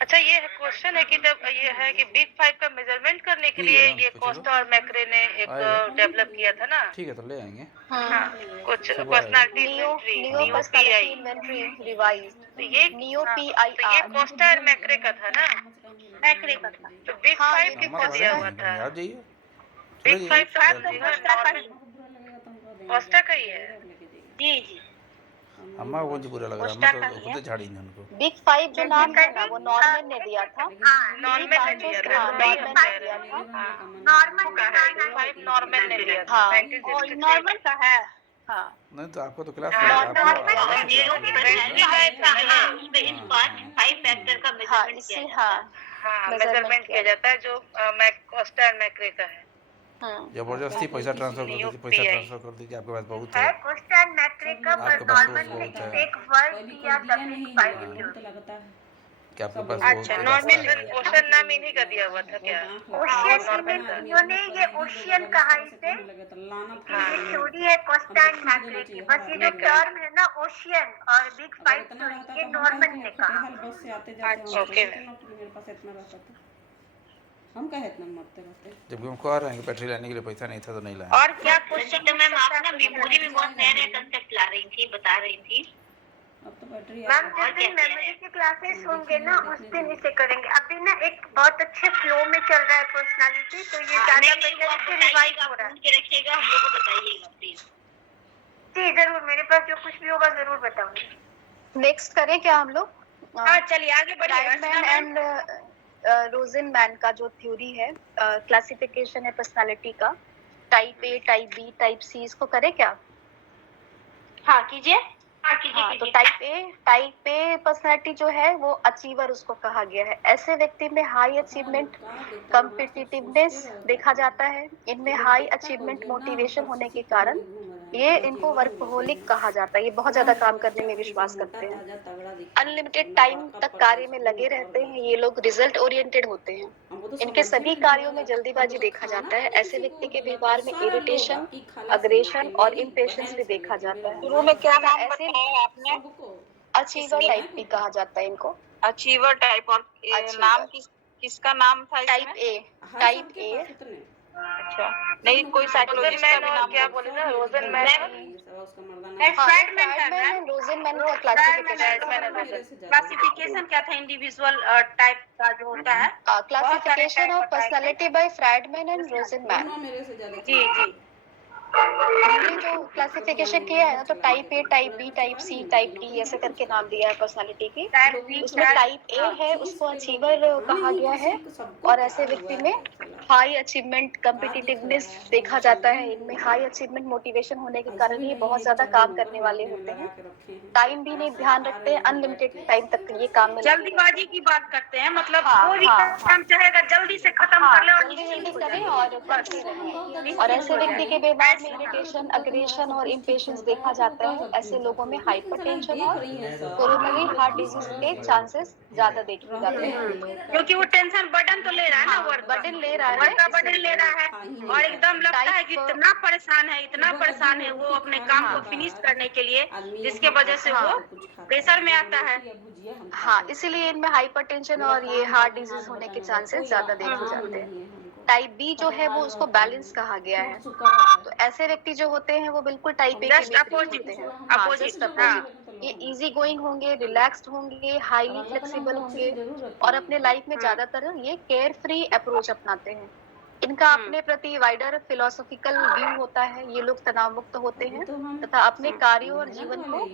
अच्छा ये क्वेश्चन है कि जब ये है कि बिग 5 का मेजरमेंट करने के लिए ये कोस्टा और मैक्रे ने एक डेवलप किया था ना। ठीक है तो ले आएंगे। हाँ कुछ personality neo personality inventory revised ये नियो तो ये PIR कोस्टा और मैक्रे का था ना। मैक्रे का था। तो बिग 5 किसको दिया हुआ था? आप जाइए बिग 5 कोस्टा का ही है। जी जी अम्मा को कौन सी बुरा लग रहा है, मैं तो खुद झाड़ी नहीं उनको। बिग 5 जो नाम है ना वो नॉर्मन ने दिया था। नॉर्मल ने दिया था। नॉर्मन ने दिया था। नॉर्मल का है 5 नॉर्मल ने दिया था। हाँ। 1966 नॉर्मल का है। हाँ नहीं तो आपको तो क्लास हाँ इसी हाँ मेजरमेंट किया जाता है जो कोस्टा और मैक्रे का है। जबरदस्ती पैसा ट्रांसफर कर दीजिए, पैसा ट्रांसफर कर दीजिए, आपके पास बहुत है। कोस्टा एंड मैक्रे का आपके पास बहुत है एक वर्ड दिया था बिग 5 कि आपके पास अच्छा, बहुत नॉर्मल है। ओशन नाम इन्हीं का दिया हुआ था क्या? ओशियन इन्होंने ये ओशियन कहा इसे, ये थ्योरी है कोस्टा एंड मैक्रे की। बस ये जो टर्म है ना ओशियन और बिग 5 थ्योरी, ये नॉर्मन ने कहा। ओके हम कहे इतना मरते रहते। जब हम कह रहे हैं कि बैटरी लाने के लिए पैसा नहीं था तो नहीं लाए। और क्या क्वेश्चन तो मैम आप ना मेमोरी में बहुत नए नए कंसेप्ट ला रही थी, बता रही थी। अब तो बैटरी मैम जिस दिन मेमोरी की क्लासेस होंगे ना उस दिन इसे करेंगे। अभी ना एक बहुत अच्छे फ्लो में चल रहा है पर्सनालिटी, तो ये ज्यादा बेटर से रिवाइज हो रहा है। के रखिएगा, हम लोग को बताइएगा प्लीज। जी जरूर, मेरे पास जो कुछ भी होगा जरूर बताऊंगी। नेक्स्ट करें क्या हम लोग? हाँ चलिए आगे बढ़िए। राइटमैन एंड रोजेनमैन का जो थ्योरी है क्लासिफिकेशन है पर्सनालिटी का, type A, type B, type C, इसको करें क्या? हाँ कीजिए। हाँ तो टाइप ए पर्सनालिटी जो है वो अचीवर उसको कहा गया है। ऐसे व्यक्ति में हाई अचीवमेंट कॉम्पिटिटिवनेस देखा जाता है। इनमें हाई अचीवमेंट मोटिवेशन होने के कारण ये इनको वर्कहोलिक कहा जाता है। ये बहुत ज्यादा काम करने में विश्वास करते हैं, अनलिमिटेड टाइम तक कार्य में लगे रहते हैं। ये लोग रिजल्ट ओरिएंटेड होते हैं। इनके सभी कार्यों में जल्दीबाजी देखा जाता है। ऐसे व्यक्ति के व्यवहार में इरिटेशन, अग्रेशन और इम्पेशंस भी देखा जाता है। शुरू में क्या नाम ऐसे बताया आपने? अचीवर टाइप भी कहा जाता है इनको। Achiever type. और Achiever। नाम किसका नाम था टाइप इसमें? ए, टाइप ए। अच्छा नहीं, कोई साइकोलॉजिस्ट का भी नाम क्या बोले ना रोजनमैन। रोजेनमैन का क्लासिफिकेशन क्या था इंडिविजुअल टाइप का जो होता है? Classification of personality by Friedman and Rosenman. जी जी इन्होंने जो क्लासिफिकेशन किया है ना तो type A, type B, type C, type D ऐसे करके नाम दिया है पर्सनालिटी की। उसमें टाइप ए है उसको अचीवर कहा गया है और ऐसे व्यक्ति में हाई अचीवमेंट कॉम्पिटिटिवनेस देखा जाता है। इनमें हाई अचीवमेंट मोटिवेशन होने के कारण ये बहुत ज्यादा काम करने वाले होते हैं। टाइम भी नहीं ध्यान रखते हैं, अनलिमिटेड टाइम तक ये काम में जल्दीबाजी की बात करते हैं, मतलब हाँ, कोई भी हाँ, काम चाहेगा जल्दी से खत्म कर ले और जल्दी करें और करते रहें। और ऐसे व्यक्ति के व्यवहार में इरिटेशन, अग्रेशन और इम्पेशंस देखा जाता है। ऐसे लोगों में हाइपरटेंशन और कोरोनरी हार्ट डिजीज के चांसेस ज्यादा देखे जाते हैं, क्योंकि वो टेंशन बर्डन तो ले रहा है ना, वर्क बर्डन ले रहा वर्क का है। बर्डन ले रहा है और एकदम लगता है कि इतना परेशान है वो अपने काम को फिनिश करने के लिए, जिसके वजह से वो प्रेशर में आता है। हाँ इसीलिए इनमें हाइपरटेंशन और ये हार्ट डिजीज होने के चांसेस ज्यादा देखे जाते हैं। टाइप बी जो है वो उसको बैलेंस कहा गया है। तो ऐसे व्यक्ति जो होते हैं वो बिल्कुल टाइप ए के विपरीत होते हैं। हाँ, just opposite। ये इजी गोइंग होंगे, रिलैक्स्ड होंगे, हाईली फ्लेक्सिबल होंगे और अपने लाइफ में ज्यादातर ये केयर फ्री अप्रोच अपनाते हैं। इनका अपने प्रति वाइडर फिलोसॉफिकल व्यू होता है। ये लोग तनाव मुक्त होते हैं तथा अपने कार्यों और जीवन को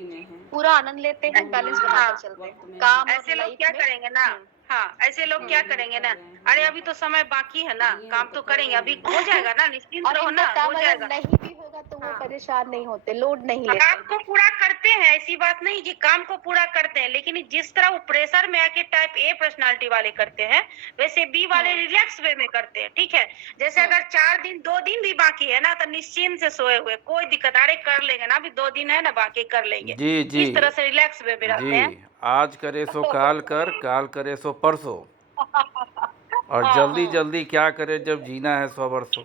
पूरा आनंद लेते हैं, बैलेंस बनाकर चलते हैं। काम ऐसे लोग क्या करेंगे ना, हाँ ऐसे लोग क्या करेंगे ना, अरे अभी तो समय बाकी है ना, काम तो करेंगे, अभी हो जाएगा ना, निश्चिंत और रहो इनका ना, काम हो अगर जाएगा। नहीं भी होगा तो वो परेशान नहीं होते, लोड नहीं लेते। काम को पूरा करते हैं, ऐसी बात नहीं कि काम को पूरा करते हैं, लेकिन जिस तरह वो प्रेशर में आके टाइप ए पर्सनालिटी वाले करते हैं, वैसे बी वाले रिलैक्स वे में करते हैं। ठीक है, जैसे अगर 4 दिन 2 दिन भी बाकी है ना, तो निश्चिंत से सोए हुए, कोई दिक्कत, अरे कर लेंगे ना, अभी 2 दिन है ना बाकी, कर लेंगे। जी जी इस तरह से रिलैक्स वे में रहते जी, हैं। आज करे सो काल कर, काल करे सो परसों, और जल्दी जल्दी क्या करे जब जीना है 100 वर्षों।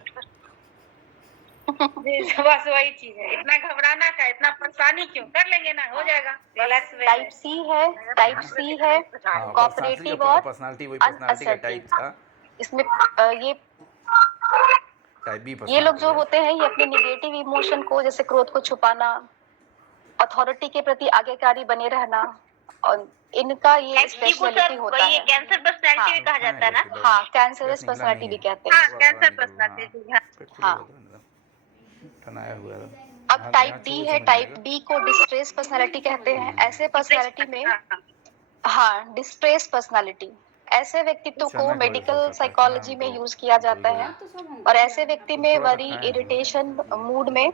बस वही चीज है, इतना घबराना का, इतना परेशानी क्यों, कर लेंगे ना, हो जाएगा, रिलैक्स वे। टाइप सी है, टाइप सी है कोऑपरेटिव और पर्सनालिटी वही पर्सनालिटी का टाइप था। इसमें ये टाइप बी ये लोग जो होते हैं ये अपने निगेटिव इमोशन को, जैसे क्रोध को छुपाना, अथॉरिटी के प्रति आज्ञाकारी बने रहना, और इनका ये स्पेशलिटी होता है। कैंसर पर्सनैलिटी भी कहा जाता है ना। हाँ, कैंसरस पर्सनालिटी भी कहते हैं। हाँ, कैंसर पर्सनालिटी। हाँ। ठनाया हुआ है। अब टाइप डी है, टाइप डी को डिस्ट्रेस पर्सनालिटी कहते हैं। ऐसे पर्सनालिटी में, हाँ, डिस्ट्रेस पर्सनालिटी, ऐसे व्यक्तित्व को मेडिकल साइकोलॉजी में यूज किया जाता है, और ऐसे व्यक्ति में वरी, इरिटेशन, मूड में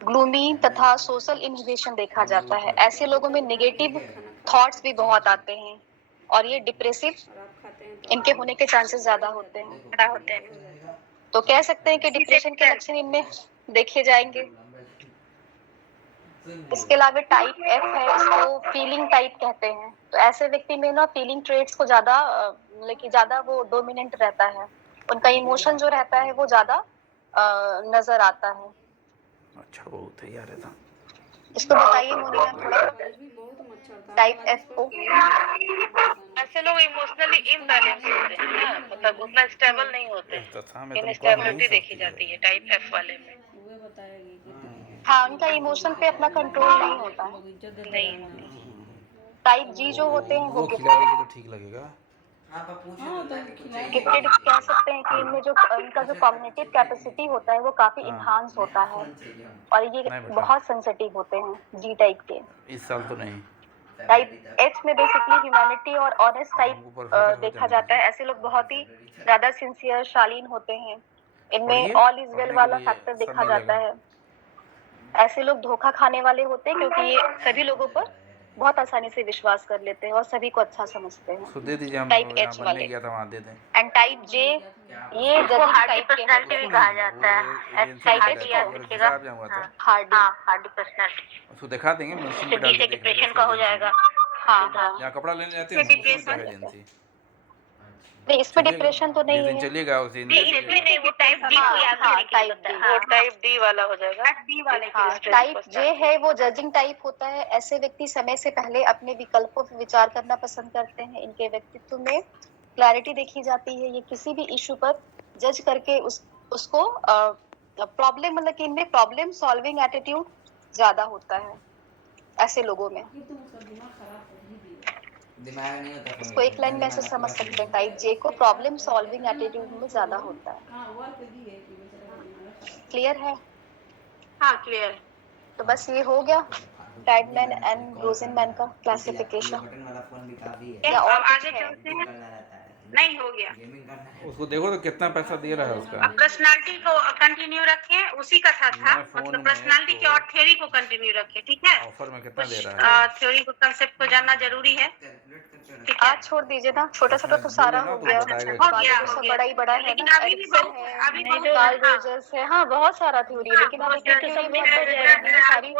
ग्लूमी तथा सोशल इनहिबिशन देखा जाता है। ऐसे लोगों में नेगेटिव थॉट्स भी बहुत आते हैं, और ये डिप्रेसिव इनके होने के चांसेस ज्यादा होते हैं। तो कह सकते हैं कि डिप्रेशन के लक्षण इनमें देखे जाएंगे। इसके अलावा टाइप एफ है, इसको फीलिंग टाइप कहते हैं। तो ऐसे व्यक्ति में ना फीलिंग ट्रेट्स को ज्यादा, लेकिन ज्यादा वो डोमिनेंट रहता है, उनका इमोशन जो रहता है वो ज्यादा नजर आता है। अच्छा, वो तैयार है था। इसको बताइए मोनिका थोड़ा, टाइप एफ को। ऐसे लोग इमोशनली इम्बैलेंस होते हैं ना, मतलब उतना स्टेबल नहीं होते, इनस्टेबिलिटी देखी जाती है टाइप एफ वाले में। हाँ, उनका इमोशन पे अपना कंट्रोल नहीं होता है। नहीं, टाइप जी जो होते हैं वो खिला देगी तो ठीक लगेगा। गिफ्टेड कह सकते हैं कि इनमें जो इनका जो कॉग्निटिव कैपेसिटी होता है वो काफी इन्हांस होता है, और ये बहुत सेंसिटिव होते हैं जी टाइप के। इस साल तो नहीं। टाइप एच में बेसिकली ह्यूमैनिटी और ऑनेस्ट टाइप देखा जाता है। ऐसे लोग बहुत ही ज्यादा सिंसियर, शालीन होते हैं। इनमें ऑल इज वेल वाला फैक्टर देखा जाता है। ऐसे लोग धोखा खाने वाले होते हैं, क्योंकि ये सभी लोगों पर बहुत आसानी से विश्वास कर लेते हैं और सभी को अच्छा समझते हैं। तो दे दीजिए, हम टाइप एच वाले। गया था वहाँ दे दें। एंड टाइप जे, ये जजिंग टाइप के पर्सनैलिटी भी कहा जाता है। हार्डी हार्डी पर्सनैलिटी, उसको दिखा देंगे, मशीन पे डाल के डिप्रेशन का हो जाएगा। हाँ हाँ, यहाँ कपड़ा लेने जाते हैं एजेंसी। नहीं इसमें डिप्रेशन तो नहीं है। चलिएगा उस दिन। नहीं, वो टाइप डी को याद करने के लिए होता है। वो टाइप डी वाला हो जाएगा। डी वाले हाँ, टाइप जे है वो जजिंग टाइप होता है। ऐसे व्यक्ति समय से पहले अपने विकल्पों पर विचार करना पसंद करते हैं। इनके व्यक्तित्व में क्लैरिटी देखी जाती है। ये किसी भी इशू पर जज करके उसको प्रॉब्लम, मतलब कि इनमें प्रॉब्लम सॉल्विंग एटीट्यूड ज्यादा होता है ऐसे लोगों में। इसको एक लाइन में ऐसे समझ सकते हैं, टाइप जे को प्रॉब्लम सॉल्विंग एटीट्यूड में ज्यादा होता है। क्लियर है? हाँ, क्लियर है। तो बस ये हो गया टाइडमैन एंड रोजेनमैन का क्लासिफिकेशन। या और आगे चलते हैं। नहीं, हो गया। उसको देखो तो कितना पैसा दे रहा है उसका। अब पर्सनालिटी को कंटिन्यू रखें, उसी का था मतलब पर्सनालिटी के और थ्योरी को कंटिन्यू रखें। ठीक है, ऑफर में कितना दे रहा है? थ्योरी को, कंसेप्ट को जानना जरूरी है। ठीक है, आज छोड़ दीजिए ना, छोटा छोटा तो सारा हो गया, सब बड़ा ही बड़ा है लेकिन ना। अभी भी कार्ल रोजर्स है, हाँ बहुत सारा थ्योरी है, लेकिन अभी तो थ्योरी बहुत बढ़ जाएगी सारी।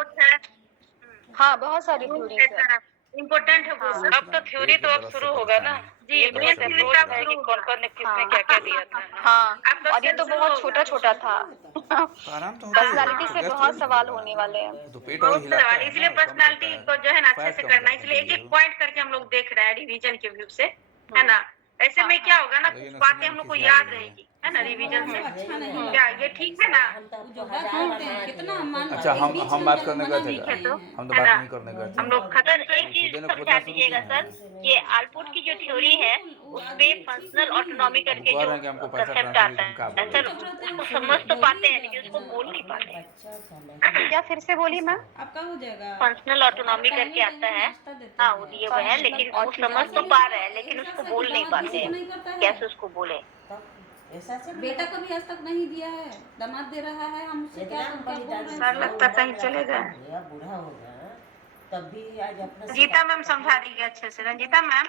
हाँ, बहुत सारी थ्योरी है, इम्पोर्टेंट है वो सब। अब तो थ्योरी तो अब शुरू होगा ना जी, मेन अप्रोच है कि कौन ने किसने क्या क्या दिया था। हाँ, और ये तो बहुत छोटा छोटा था। आराम तो होता है। पर्सनालिटी से बहुत सवाल होने वाले हैं। तो पेट और हिलाता है, इसलिए पर्सनालिटी को जो है ना अच्छे से करना, इसलिए एक एक पॉइंट करके हम लोग देख रहे हैं रिवीजन के व्यू से, है ना। ऐसे में क्या होगा ना, कुछ बातें हम लोग को याद रहेगी, है ना, रिवीजन से। अच्छा नहीं लगता। क्या ये ठीक है ना? वो जो बात करते हैं कितना मान अच्छा, हम बीच हम में बात लोग करने मना गए थे भी क्या? किए हैं। हम तो है बात ना? नहीं करने गए हम थे। लोग खत्म सर एक चीज खुदे ने समझा खोजना शुरू दीजिएगा किया सर, है। ये आलपुट की जो थ्योरी है उसपे फंक्शनल ऑटोनॉमी हम करके कह जो रहे हैं कि हमको पैसा कंसेप्ट ट्रांसफर आता हम क्या है बोले। सर, उसको समझ तो पाते हैं लेकिन उसको बोल नहीं पाते। क्या फिर से बोली मैम? आपका हो जाएगा। फंक्शनल ऑटोनॉमी करके आता है, हाँ वो दिए हुए हैं, लेकिन वो समझ तो पा रहे हैं लेकिन उसको बोल नहीं पाते हैं, कैसे उसको बोले। बेटा कभी आज तक नहीं दिया है, दामाद दे रहा है, हम उससे क्या बोल रहे हैं? सर लगता कहीं चले गए। बूढ़ा हो गया तब भी आज अपना रंजीता मैम समझा रही है अच्छे से। रंजीता मैम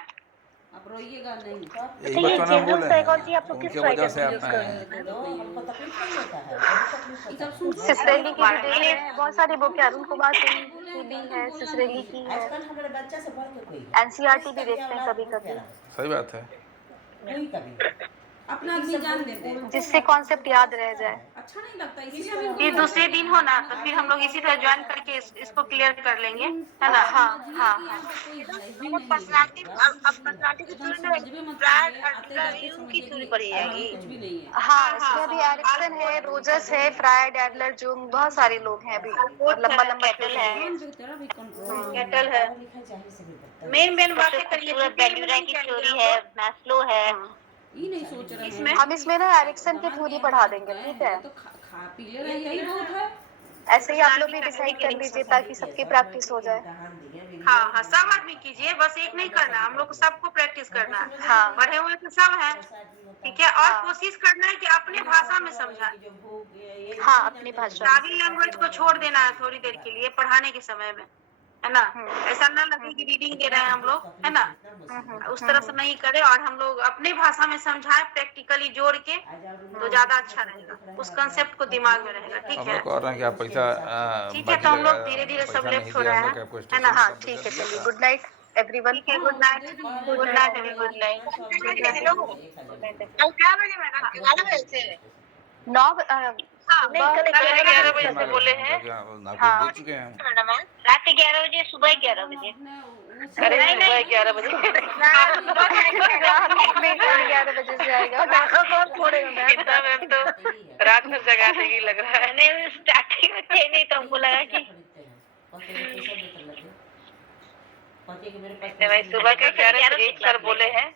आप रोइएगा नहीं। यही बात तो ना बोले साइकोलॉजी हैं, आप लोग किस उनके ट्राई वजह से करते आप हैं मैं तो हमको तकलीफ नहीं होता है, बहुत तकलीफ होता है। सिसरेली की भी देख रहे हैं, बहुत सारी बुक है, अरुण कुमार सिंह की भी है, सिसरेली की है, आजकल हमारे बच्चा से बढ़ के कोई एनसीईआरटी भी देखते हैं कभी कभी, सही बात है। कोई कभी अपना आदमी जान देते हैं। जिससे कॉन्सेप्ट याद रह जाए। अच्छा नहीं लगता इसलिए हम ये दूसरे दिन हो ना, तो फिर हम लोग इसी तरह ज्वाइन करके इसको क्लियर कर लेंगे, है ना? हाँ हाँ हाँ। पर्सनालिटी की थ्योरी में फ्रायड और यूंग की थ्योरी पढ़ी जाएगी। कुछ भी नहीं है। हाँ, इसमें भी एरिक्सन है, रोजर्स है, फ्रायड, एडलर, जूंग, बहुत सारे लोग हैं अभी, लंबा लंबा कैटल है, हम जो तेरा भी कंट्रोल कैटल है। मेन बातें करिए। बेल्यूरा की थ्योरी है, मैस्लो है। ये नहीं सोच रहे हैं। हम इसमें ना एरिक्सन की थ्योरी पढ़ा देंगे, ठीक है? तो खा पी ले रहे हैं, यही बहुत है। ऐसे ही आप लोग भी डिसाइड कर लीजिए ताकि सबकी प्रैक्टिस हो जाए। हाँ हाँ, सब आदमी कीजिए, बस एक नहीं करना, हम लोग को सबको प्रैक्टिस करना है। हाँ। पढ़े हुए तो सब है, ठीक है। और हाँ। कोशिश करना है कि अपने भाषा में समझाएं। हाँ, अपनी भाषा। सारी लैंग्वेज को छोड़ देना है थोड़ी देर के लिए पढ़ाने के समय में, है ना? ऐसा ना लगे कि रीडिंग दे रहे हैं हम लोग, है ना? उस तरह से नहीं करें और हम लोग अपने भाषा में समझाएं, प्रैक्टिकली जोड़ के, तो ज्यादा अच्छा रहेगा, उस कंसेप्ट को दिमाग में रहेगा, ठीक हम है? लोग कह रहे हैं कि आप पैसा ठीक है, तो हम लोग धीरे धीरे सब लेफ्ट हो रहे हैं, है ना? हाँ ठीक है, चलिए, good night everyone. Good night, good night, good night. कल क्या बजे मैडम? 11 बजे से 9 कल 11 बजे से बोले हैं। हाँ। देख चुके हैं। रात के 11 बजे, सुबह 11 बजे। अरे सुबह 11 बजे 11 बजे से आएगा। कितना मैम तो रात भर जगा देगी लग रहा है। नहीं, स्टार्टिंग में थे नहीं तो हमको लगा कि भाई सुबह के 11 से 1 सर बोले हैं।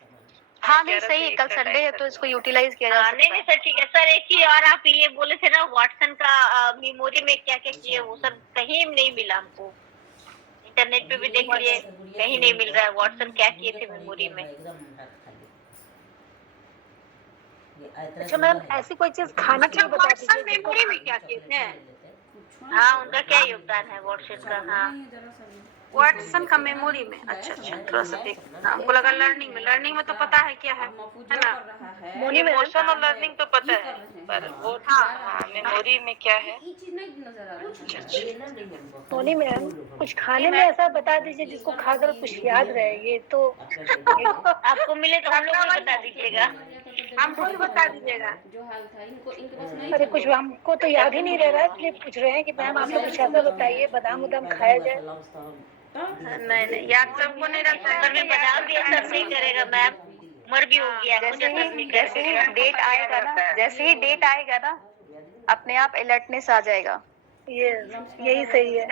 हाँ नहीं सही, कल संडे है तो इसको यूटिलाइज किया जा नहीं सकता नहीं है। सर ठीक है सर। एक चीज और, आप ये बोले थे ना वाटसन का मेमोरी में क्या क्या किए, वो सर कहीं नहीं मिला हमको। इंटरनेट पे भी देख लिए, कहीं नहीं मिल रहा है वाटसन क्या किए थे मेमोरी में। अच्छा मैम, ऐसी कोई चीज खाने के लिए बता वाटसन दीजिए। मेमोरी में क्या कहते हैं? हाँ उनका क्या योगदान है वाटसन का? हाँ वाटसन का मेमोरी में, अच्छा अच्छा, थोड़ा सा देख, हमको लगा लर्निंग में। लर्निंग में तो पता है क्या है ना? इमोशन और लर्निंग तो पता है, पर वो हाँ मेमोरी में क्या है? ये चीज नहीं नजर आ रही है। सोनी मैम, कुछ खाने में ऐसा बता दीजिए जिसको खाकर कुछ याद रहे। ये तो आपको मिले तो हम लोग को बता दीजिएगा। हमको भी बता दीजिएगा। जो हाल था इनको इनके पास नहीं अरे कुछ हमको तो याद ही नहीं रह रहा है, इसलिए पूछ रहे हैं कि मैम आप लोग कुछ ऐसा बताइए, बादाम उदाम खाया जाए। नहीं नहीं, याद सबको नहीं रहता है। सर ने बता दिया, सर नहीं करेगा मैम, उम्र भी हो गया, जैसे मुझे सब नहीं जैसे ही डेट आएगा ना, जैसे ही डेट आएगा ना, अपने आप अलर्टनेस आ जाएगा। ये यही सही है।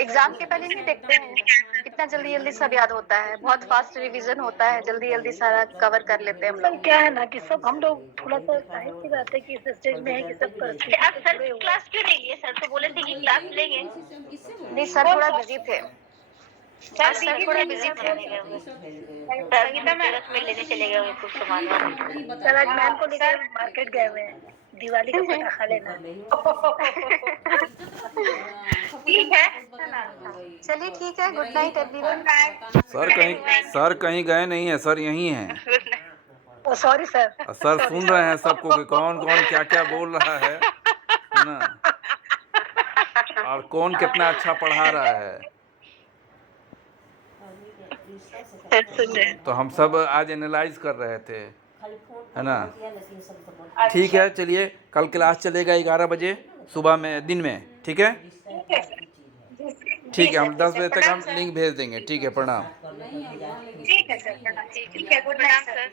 एग्जाम के पहले नहीं देखते हैं कितना जल्दी जल्दी सब याद होता है, बहुत फास्ट रिवीजन होता है, जल्दी जल्दी सारा कवर कर लेते हैं हम सर लोग। क्या है ना कि सब हम लोग थोड़ा सा साहित्य की बात है कि इस स्टेज में है कि सब कर अच्छा, आप सर की क्लास क्यों नहीं लिए? सर तो बोले थे कि क्लास लेंगे। नहीं सर थोड़ा बिजी थे, सर थोड़ा बिजी थे। संगीता में रस में लेने चले गए कुछ सामान। सर आज मैम को लेकर मार्केट गए हुए हैं, दिवाली का पटाखा लेना। ठीक है, चलिए ठीक है, गुड नाइट एवरीवन। सर कहीं गए नहीं है, सर यहीं हैं। ओ सॉरी सर। सर सुन रहे हैं सबको कि कौन कौन क्या क्या बोल रहा है ना, और कौन कितना अच्छा पढ़ा रहा है। तो हम सब आज एनालाइज कर रहे थे, है ना? ठीक है, चलिए कल क्लास चलेगा 11 बजे सुबह में, दिन में, ठीक है? ठीक है, हम 10 बजे तक हम लिंक भेज देंगे। ठीक है, प्रणाम। ठीक है सर, ठीक है, गुड नाइट सर।